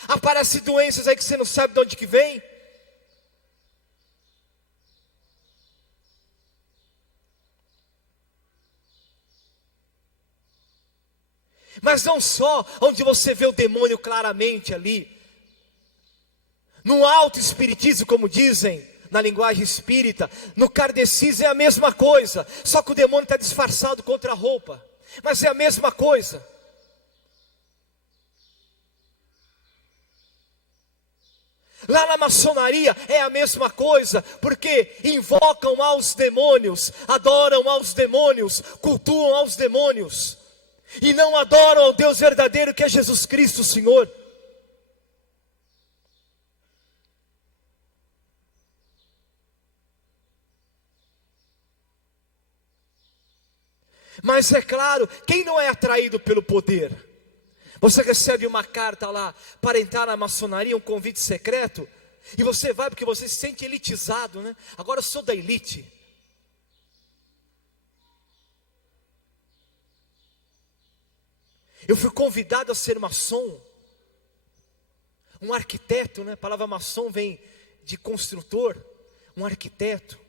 aparecem doenças aí que você não sabe de onde que vem. Mas não só onde você vê o demônio claramente ali, no alto espiritismo, como dizem na linguagem espírita, no kardecismo é a mesma coisa, só que o demônio está disfarçado contra a roupa. Mas é a mesma coisa. Lá na maçonaria é a mesma coisa, porque invocam aos demônios, adoram aos demônios, cultuam aos demônios, e não adoram ao Deus verdadeiro que é Jesus Cristo, o Senhor. Mas é claro, quem não é atraído pelo poder? Você recebe uma carta lá para entrar na maçonaria, um convite secreto, e você vai porque você se sente elitizado, né? Agora eu sou da elite. Eu fui convidado a ser maçom, um arquiteto, né? A palavra maçom vem de construtor, um arquiteto.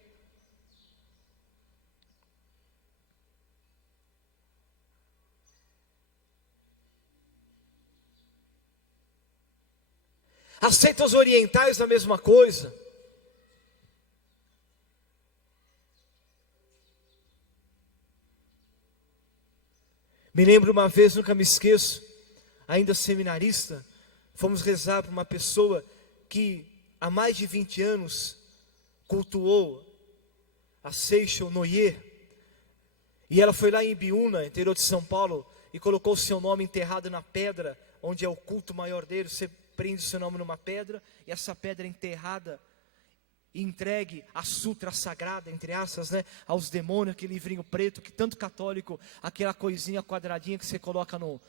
As seitas orientais a mesma coisa. Me lembro uma vez, nunca me esqueço, ainda seminarista, fomos rezar para uma pessoa que há mais de 20 anos cultuou a Seixo Noyer, e ela foi lá em Ibiúna, interior de São Paulo, e colocou o seu nome enterrado na pedra, onde é o culto maior dele. Você prende o seu nome numa pedra, e essa pedra é enterrada e entregue a sutra sagrada, entre aspas, né, aos demônios, aquele livrinho preto, que tanto católico, aquela coisinha quadradinha que você coloca no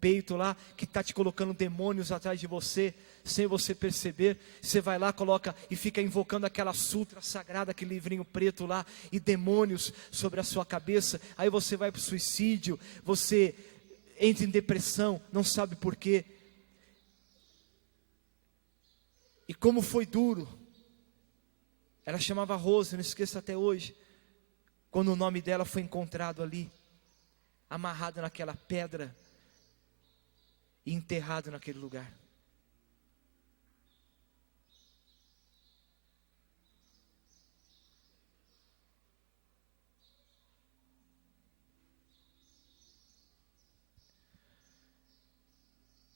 peito lá, que está te colocando demônios atrás de você, sem você perceber. Você vai lá, coloca e fica invocando aquela sutra sagrada, aquele livrinho preto lá, e demônios sobre a sua cabeça. Aí você vai para o suicídio, você entra em depressão, não sabe por quê. E como foi duro. Ela chamava Rose, eu não esqueço até hoje, quando o nome dela foi encontrado ali, amarrado naquela pedra e enterrado naquele lugar.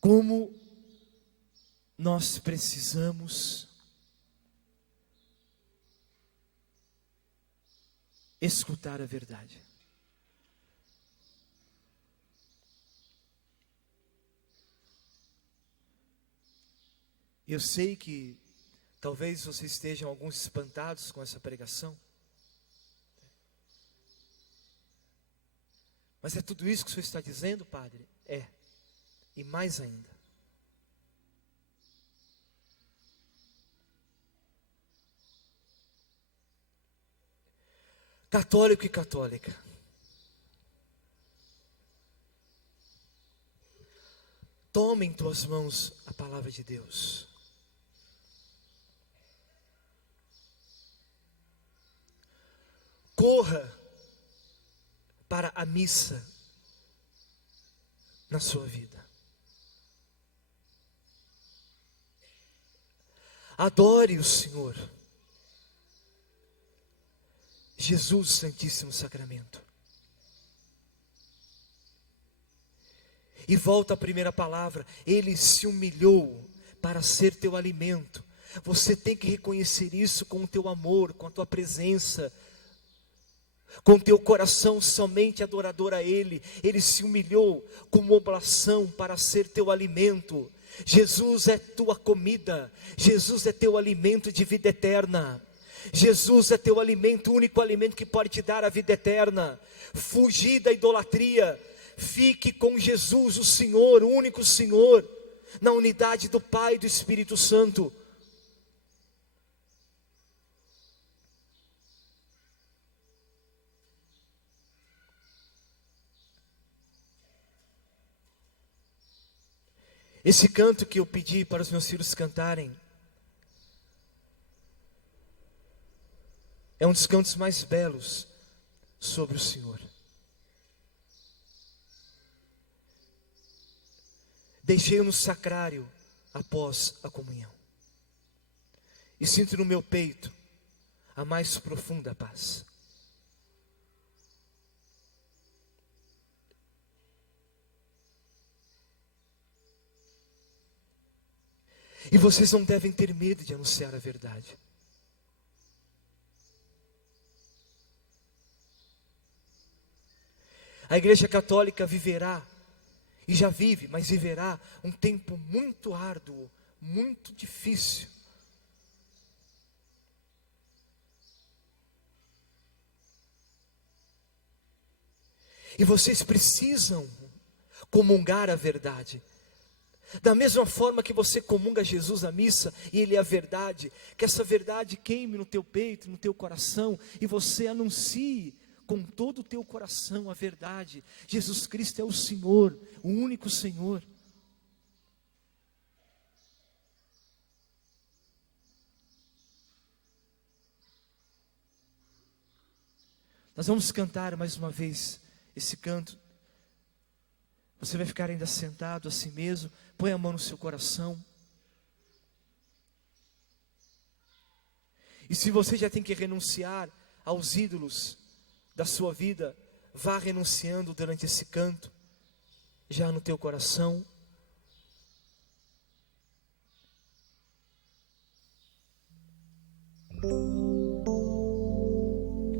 Como nós precisamos escutar a verdade. Eu sei que talvez vocês estejam alguns espantados com essa pregação. Mas é tudo isso que o senhor está dizendo, padre? É. E mais ainda. Católico e católica, tome em tuas mãos a palavra de Deus. Corra para a missa na sua vida. Adore o Senhor. Jesus, Santíssimo Sacramento. E volta à primeira palavra, Ele se humilhou para ser teu alimento. Você tem que reconhecer isso com o teu amor, com a tua presença, com o teu coração somente adorador a Ele. Ele se humilhou como oblação para ser teu alimento. Jesus é tua comida, Jesus é teu alimento de vida eterna. Jesus é teu alimento, o único alimento que pode te dar a vida eterna. Fugir da idolatria, fique com Jesus, o Senhor, o único Senhor, na unidade do Pai e do Espírito Santo. Esse canto que eu pedi para os meus filhos cantarem é um dos cantos mais belos sobre o Senhor. Deixei-o no sacrário após a comunhão, e sinto no meu peito a mais profunda paz. E vocês não devem ter medo de anunciar a verdade. A Igreja Católica viverá, e já vive, mas viverá um tempo muito árduo, muito difícil. E vocês precisam comungar a verdade. Da mesma forma que você comunga Jesus à missa, e Ele é a verdade, que essa verdade queime no teu peito, no teu coração, e você anuncie com todo o teu coração a verdade. Jesus Cristo é o Senhor, o único Senhor. Nós vamos cantar mais uma vez esse canto. Você vai ficar ainda sentado assim mesmo, põe a mão no seu coração. E se você já tem que renunciar aos ídolos da sua vida, vá renunciando durante esse canto, já no teu coração.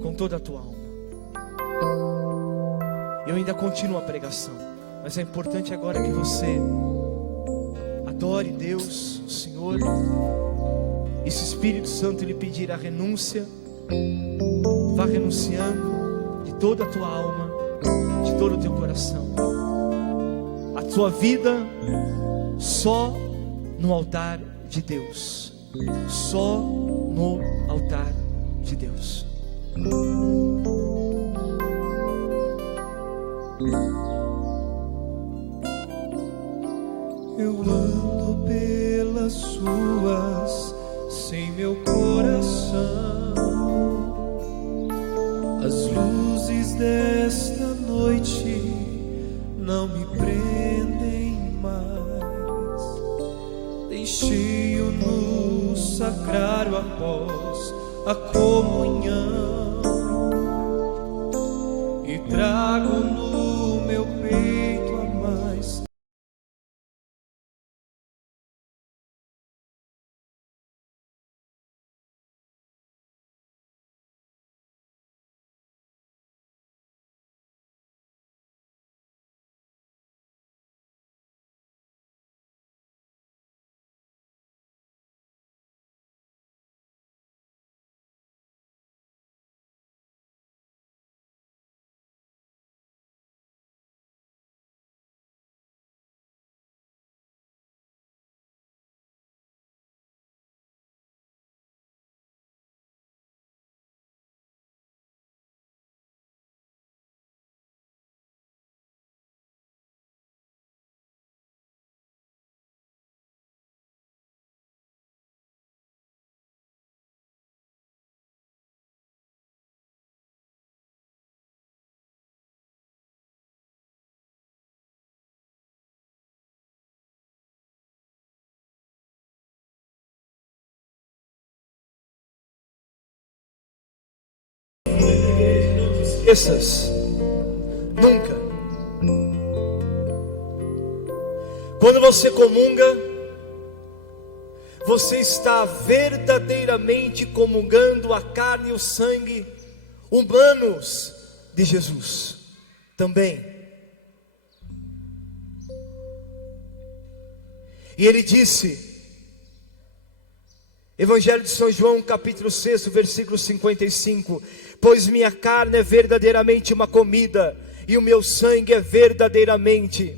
Com toda a tua alma. Eu ainda continuo a pregação, mas é importante agora que você adore Deus, o Senhor. E se o Espírito Santo lhe pedir a renúncia, vá renunciando de toda a tua alma, de todo o teu coração. A tua vida só no altar de Deus. Só no altar de Deus. Eu ando pelas ruas sem meu coração. As luzes desta noite não me prendem mais. Deixei-o no sacrário após a comunhão e trago no meu peito a mais. Esqueças nunca. Quando você comunga, você está verdadeiramente comungando a carne e o sangue humanos de Jesus também. E ele disse, Evangelho de São João, capítulo 6, versículo 55: pois minha carne é verdadeiramente uma comida, e o meu sangue é verdadeiramente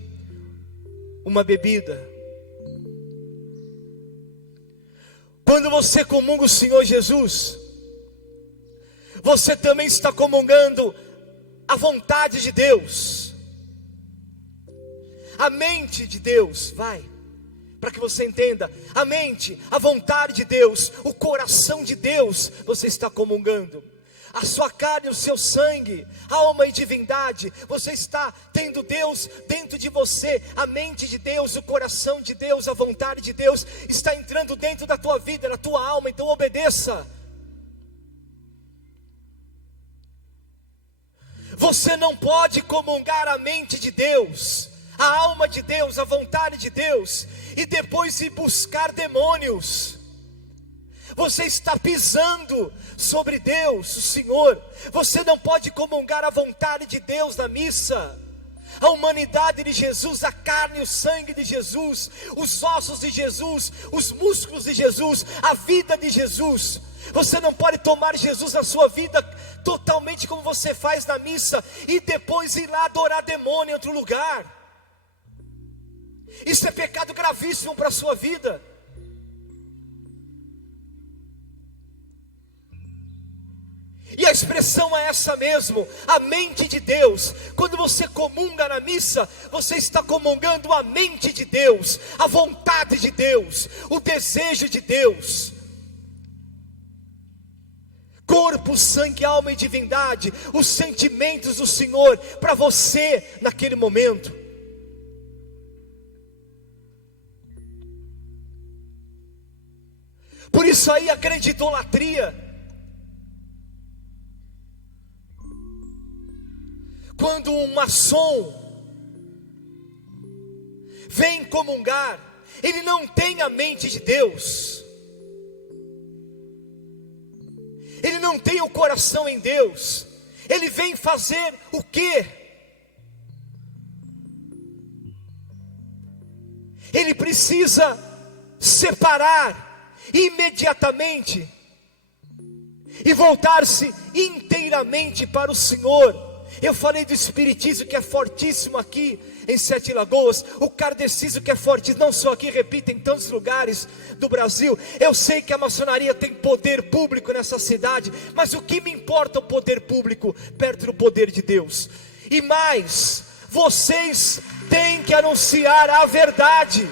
uma bebida. Quando você comunga o Senhor Jesus, você também está comungando a vontade de Deus, a mente de Deus. Para que você entenda, a mente, a vontade de Deus, o coração de Deus, você está comungando. A sua carne, o seu sangue, alma e divindade, você está tendo Deus dentro de você. A mente de Deus, o coração de Deus, a vontade de Deus está entrando dentro da tua vida, da tua alma. Então obedeça. Você não pode comungar a mente de Deus, a alma de Deus, a vontade de Deus, e depois ir buscar demônios. Você está pisando sobre Deus, o Senhor. Você não pode comungar a vontade de Deus na missa, a humanidade de Jesus, a carne e o sangue de Jesus, os ossos de Jesus, os músculos de Jesus, a vida de Jesus. Você não pode tomar Jesus na sua vida totalmente como você faz na missa e depois ir lá adorar demônio em outro lugar. Isso é pecado gravíssimo para a sua vida. E a expressão é essa mesmo, a mente de Deus. Quando você comunga na missa, você está comungando a mente de Deus, a vontade de Deus, o desejo de Deus. Corpo, sangue, alma e divindade, os sentimentos do Senhor para você naquele momento. Por isso aí a grande idolatria. Quando um maçom vem comungar, ele não tem a mente de Deus, ele não tem o coração em Deus. Ele vem fazer o quê? Ele precisa separar imediatamente e voltar-se inteiramente para o Senhor. Eu falei do espiritismo, que é fortíssimo aqui em Sete Lagoas, o kardecismo, que é fortíssimo, não só aqui, repito, em tantos lugares do Brasil. Eu sei que a maçonaria tem poder público nessa cidade, mas o que me importa o poder público perto do poder de Deus? E mais, vocês têm que anunciar a verdade.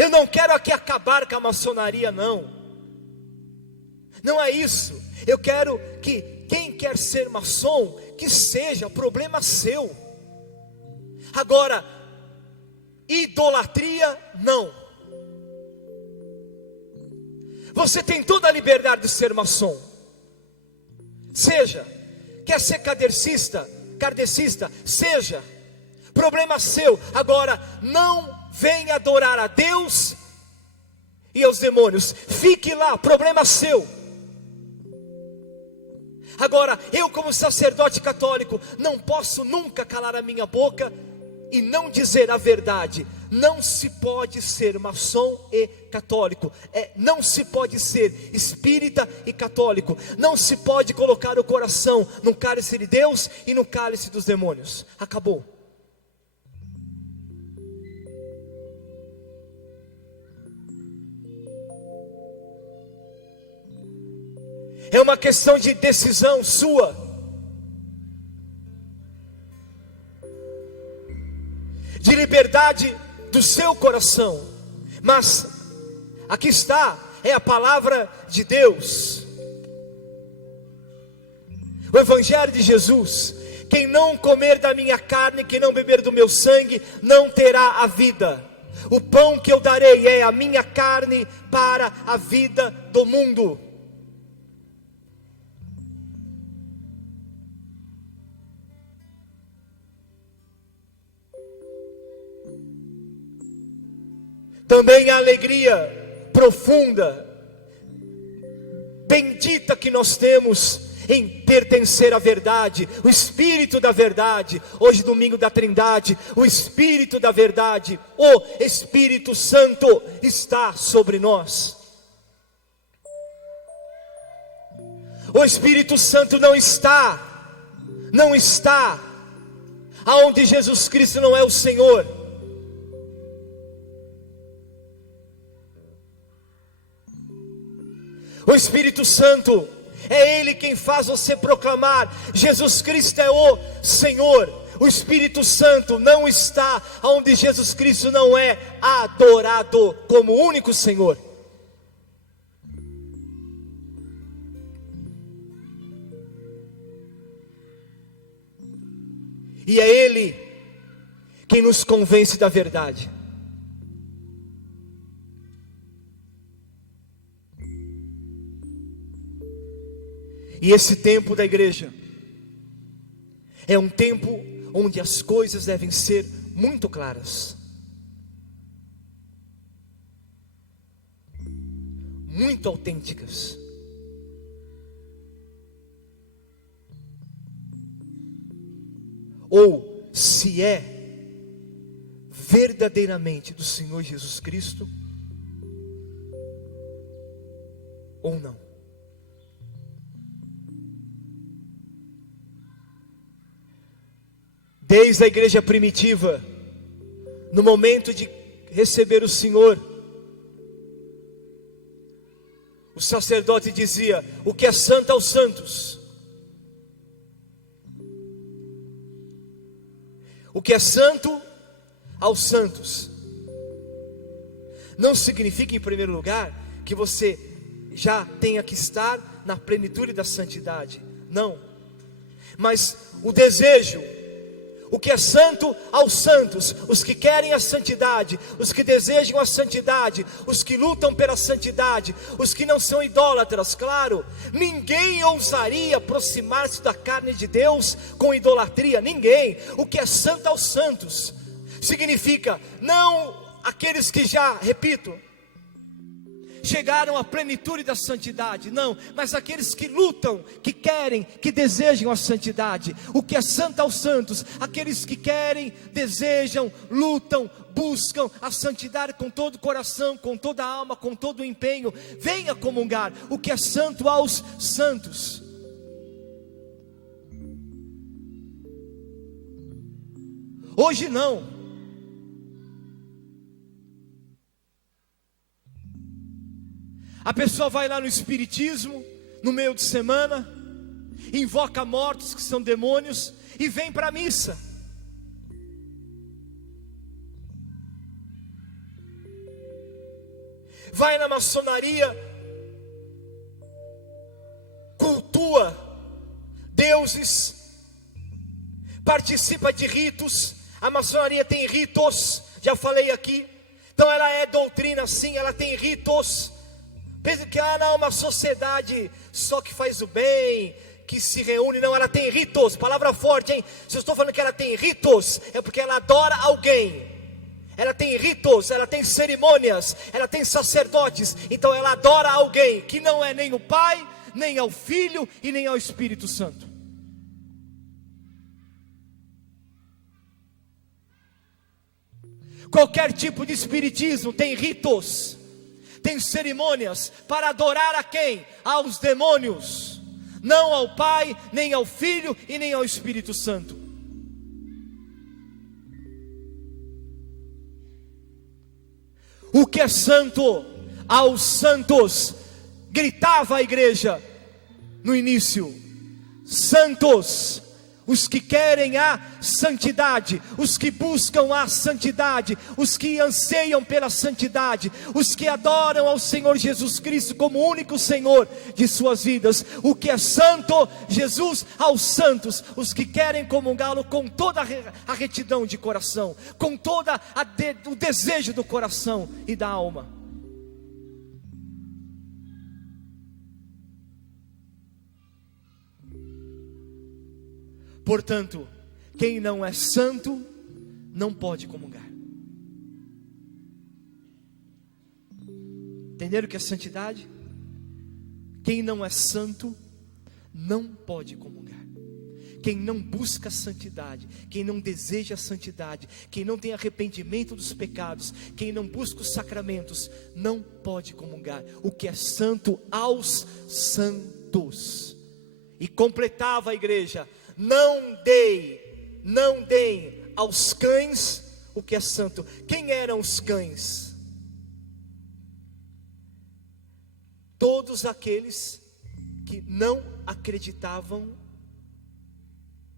Eu não quero aqui acabar com a maçonaria, não. Não é isso. Eu quero que quem quer ser maçom, que seja, problema seu. Agora, idolatria, não. Você tem toda a liberdade de ser maçom. Seja. Quer ser kardecista, seja. Problema seu. Agora, não venha adorar a Deus e aos demônios. Fique lá, problema seu. Agora, eu como sacerdote católico, não posso nunca calar a minha boca e não dizer a verdade. Não se pode ser maçom e católico. Não se pode ser espírita e católico. Não se pode colocar o coração no cálice de Deus e no cálice dos demônios. Acabou. É uma questão de decisão sua. De liberdade do seu coração. Mas aqui está, é a palavra de Deus. O Evangelho de Jesus. Quem não comer da minha carne, quem não beber do meu sangue, não terá a vida. O pão que eu darei é a minha carne para a vida do mundo. Também a alegria profunda, bendita que nós temos em pertencer à verdade, o Espírito da verdade. Hoje domingo da Trindade, o Espírito da verdade, o Espírito Santo está sobre nós. O Espírito Santo não está aonde Jesus Cristo não é o Senhor. O Espírito Santo é Ele quem faz você proclamar: Jesus Cristo é o Senhor. O Espírito Santo não está onde Jesus Cristo não é adorado como único Senhor. E é Ele quem nos convence da verdade. E esse tempo da igreja é um tempo onde as coisas devem ser muito claras, muito autênticas. Ou se é verdadeiramente do Senhor Jesus Cristo ou não. Desde a igreja primitiva, no momento de receber o Senhor, o sacerdote dizia: o que é santo aos santos. O que é santo aos santos. Não significa, em primeiro lugar, que você já tenha que estar na plenitude da santidade. Não. Mas o desejo, o que é santo aos santos, os que querem a santidade, os que desejam a santidade, os que lutam pela santidade, os que não são idólatras, claro. Ninguém ousaria aproximar-se da carne de Deus com idolatria, ninguém. O que é santo aos santos significa não aqueles que já, repito, chegaram à plenitude da santidade, não, mas aqueles que lutam, que querem, que desejam a santidade. O que é santo aos santos, aqueles que querem, desejam, lutam, buscam a santidade com todo o coração, com toda a alma, com todo o empenho. Venha comungar. O que é santo aos santos. Hoje não. A pessoa vai lá no espiritismo, no meio de semana, invoca mortos que são demônios e vem para a missa. vai na maçonaria, cultua deuses, participa de ritos. A maçonaria tem ritos, já falei aqui. Então ela é doutrina sim, ela tem ritos. Pensa que não, uma sociedade só que faz o bem, que se reúne. Não, ela tem ritos. Palavra forte, hein? Se eu estou falando que ela tem ritos, é porque ela adora alguém. Ela tem ritos, ela tem cerimônias, ela tem sacerdotes. Então ela adora alguém que não é nem o Pai, nem ao Filho e nem ao Espírito Santo. Qualquer tipo de espiritismo tem ritos, tem cerimônias para adorar a quem? Aos demônios, não ao Pai, nem ao Filho e nem ao Espírito Santo. O que é santo aos santos, gritava a igreja no início: santos, os que querem a santidade, os que buscam a santidade, os que anseiam pela santidade, os que adoram ao Senhor Jesus Cristo como único Senhor de suas vidas. O que é santo, Jesus aos santos, os que querem comungá-lo com toda a retidão de coração, com toda o desejo do coração e da alma. Portanto, quem não é santo não pode comungar. Entenderam o que é santidade? Quem não é santo não pode comungar. Quem não busca a santidade, quem não deseja a santidade, quem não tem arrependimento dos pecados, quem não busca os sacramentos, não pode comungar. O que é santo aos santos. E completava a igreja: não deem aos cães o que é santo. Quem eram os cães? Todos aqueles que não acreditavam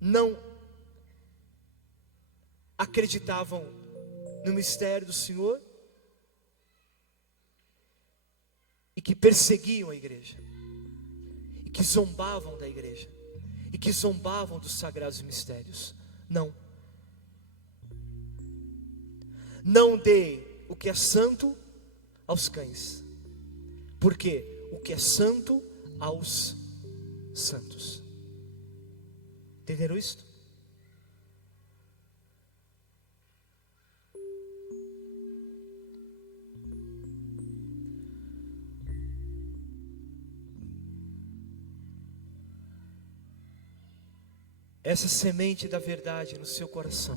no mistério do Senhor e que perseguiam a igreja, e que zombavam da igreja, e que zombavam dos sagrados mistérios. Não dê o que é santo aos cães, porque o que é santo aos santos. Entenderam isto? Essa semente da verdade no seu coração,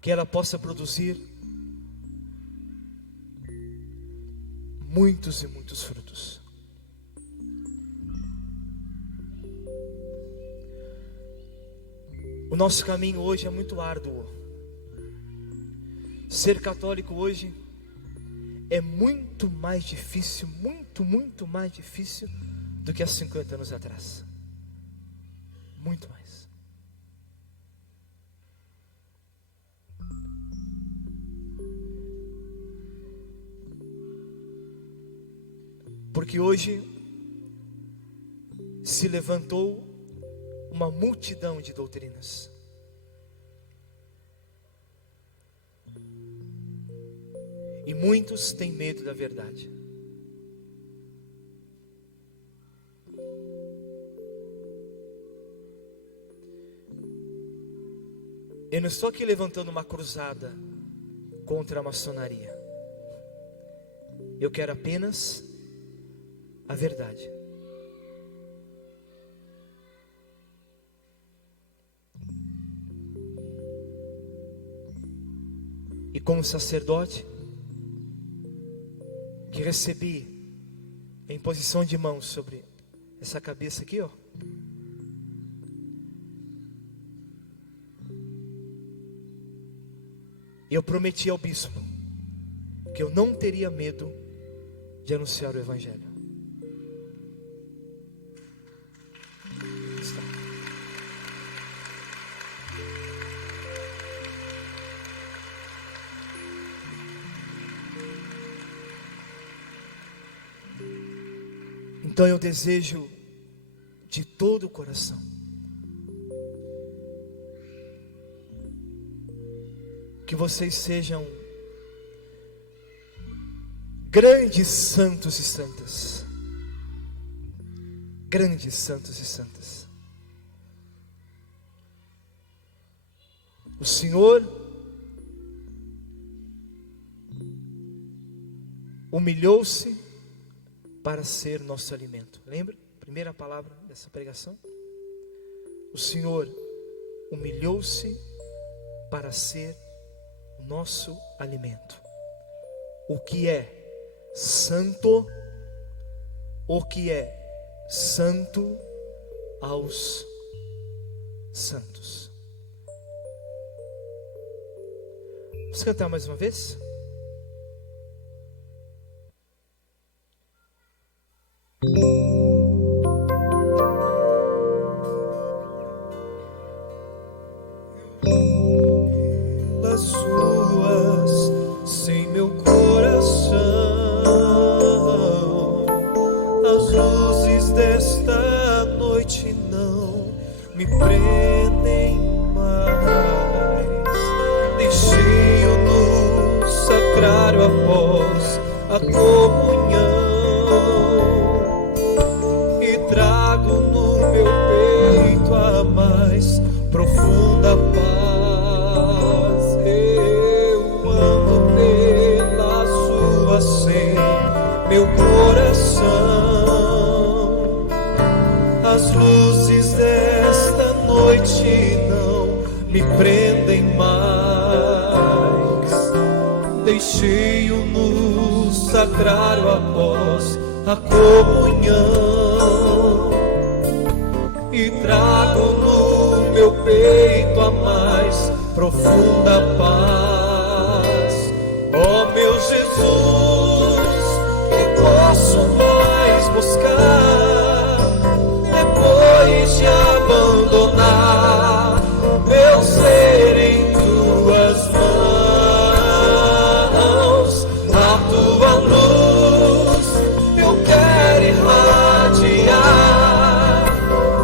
que ela possa produzir muitos e muitos frutos. O nosso caminho hoje é muito árduo. Ser católico hoje é muito mais difícil, muito mais difícil do que há 50 anos atrás. Muito mais. Porque hoje se levantou uma multidão de doutrinas. E muitos têm medo da verdade. Eu não estou aqui levantando uma cruzada contra a maçonaria. Eu quero apenas a verdade. E como sacerdote, que recebi em posição de mãos sobre essa cabeça aqui, ó. Eu prometi ao bispo que eu não teria medo de anunciar o Evangelho. Está. Então eu desejo de todo o coração que vocês sejam grandes santos e santas. Grandes santos e santas. O Senhor humilhou-se para ser nosso alimento. Lembra? Primeira palavra dessa pregação. O Senhor humilhou-se para ser o nosso alimento. O que é santo, o que é santo aos santos. Vamos cantar mais uma vez? As ruas sem meu coração, as luzes desta noite não me prendem mais. Deixei-o no sacrário após a comunhão e trago no meu peito a mais profunda paz. Eu ando pelas ruas sem meu coração, as luzes desta noite não me prendem mais. Deixei-o no sacrário após a comunhão e trago no meu peito a mais profunda paz. Ó meu Jesus, que posso mais buscar depois de abandonar meu ser em tuas mãos? A tua luz eu quero irradiar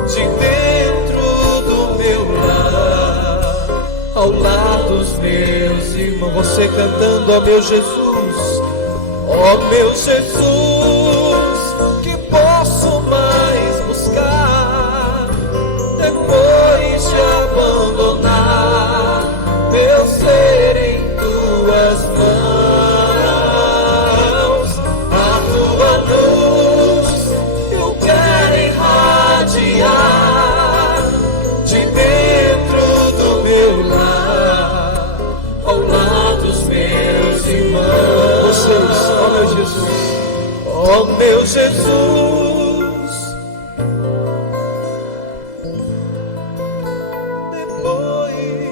de dentro do meu lar, ao lado dos meus irmãos. Você cantando, ó meu Jesus, ó meu Jesus, que posso mais buscar depois de abandonar meu ser em tuas mãos? A tua luz eu quero irradiar de dentro do meu lar, ao lado dos meus irmãos. Vocês, ó meu Jesus, ó meu Jesus, depois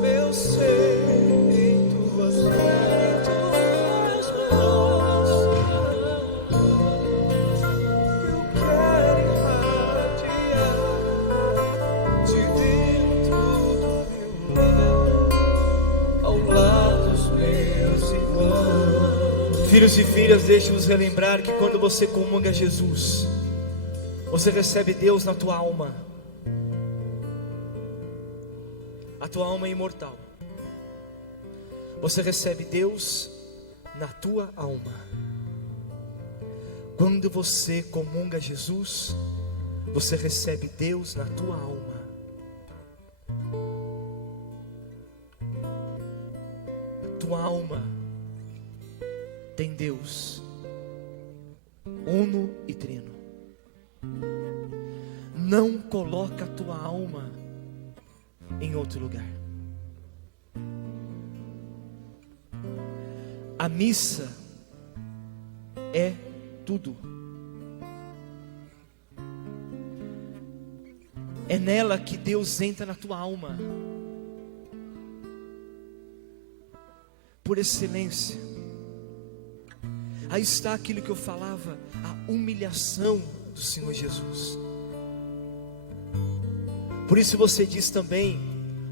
meu ser em tuas mãos, eu quero irradiar de dentro do meu lar, ao lado dos meus irmãos. Filhos e filhas, deixe-nos relembrar que quando você comunga Jesus, você recebe Deus na tua alma. A tua alma é imortal. Você recebe Deus na tua alma. Quando você comunga Jesus, você recebe Deus na tua alma. A tua alma tem Deus, uno e trino. Não coloca a tua alma em outro lugar. A missa é tudo. É nela que Deus entra na tua alma. Por excelência. Aí está aquilo que eu falava, a humilhação do Senhor Jesus. Por isso você diz também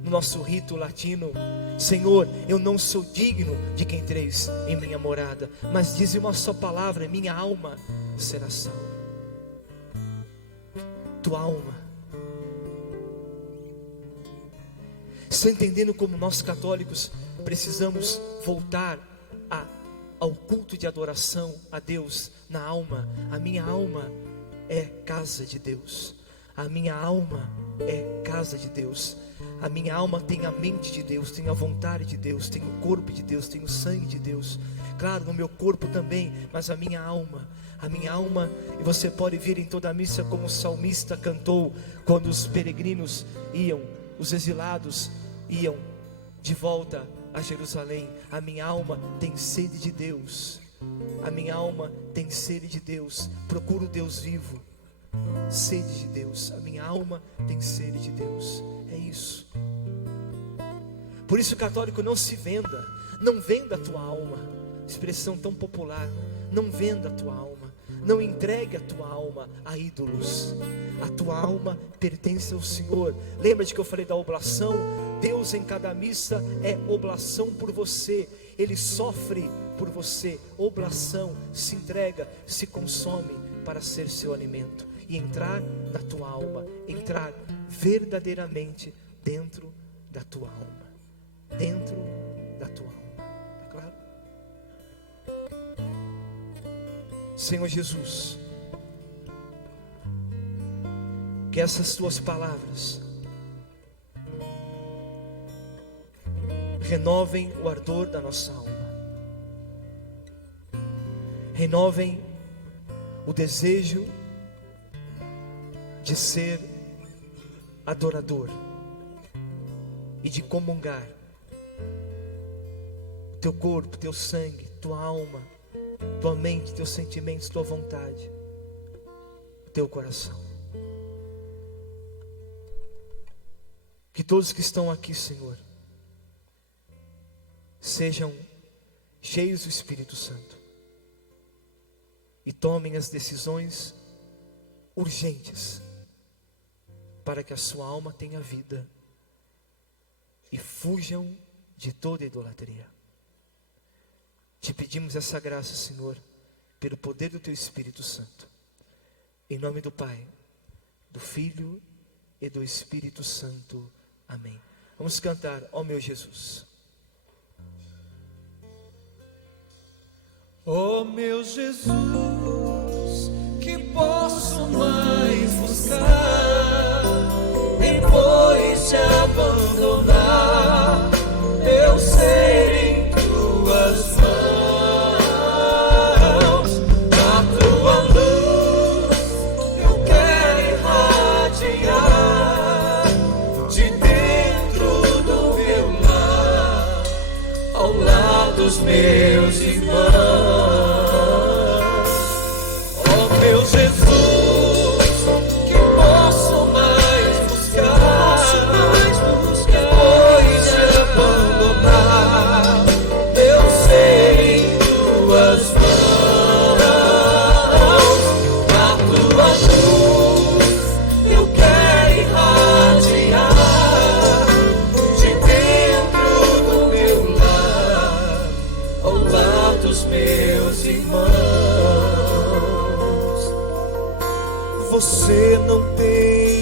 no nosso rito latino: Senhor, eu não sou digno de que entreis em minha morada, mas dize uma só palavra, minha alma será salva. Tua alma. Estou entendendo como nós católicos precisamos voltar ao culto de adoração a Deus na alma. A minha alma é casa de Deus. A minha alma é casa de Deus. A minha alma tem a mente de Deus, tem a vontade de Deus, tem o corpo de Deus, tem o sangue de Deus. Claro, no meu corpo também, mas a minha alma, e você pode vir em toda a missa como o salmista cantou, quando os peregrinos iam, os exilados iam de volta a Jerusalém. A minha alma tem sede de Deus. A minha alma tem sede de Deus. Procuro Deus vivo. Sede de Deus. A minha alma tem sede de Deus. É isso. Por isso, católico, não se venda. Não venda a tua alma. Expressão tão popular. Não venda a tua alma. Não entregue a tua alma a ídolos. A tua alma pertence ao Senhor. Lembra de que eu falei da oblação? Deus em cada missa é oblação por você. Ele sofre por você. Oblação, se entrega, se consome para ser seu alimento e entrar na tua alma, entrar verdadeiramente dentro da tua alma, dentro da tua alma. É claro? Senhor Jesus, que essas tuas palavras renovem o ardor da nossa alma, renovem o desejo de ser adorador e de comungar o teu corpo, teu sangue, tua alma, tua mente, teus sentimentos, tua vontade, o teu coração. Que todos que estão aqui, Senhor, sejam cheios do Espírito Santo e tomem as decisões urgentes para que a sua alma tenha vida e fujam de toda idolatria. Te pedimos essa graça, Senhor, pelo poder do teu Espírito Santo, em nome do Pai, do Filho e do Espírito Santo. Amém. Vamos cantar, ó meu Jesus. Ó meu Jesus, que posso mais buscar, depois de abandonar meu ser em tuas mãos. A tua luz eu quero irradiar de dentro do meu lar, ao lado dos meus irmãos. Você não tem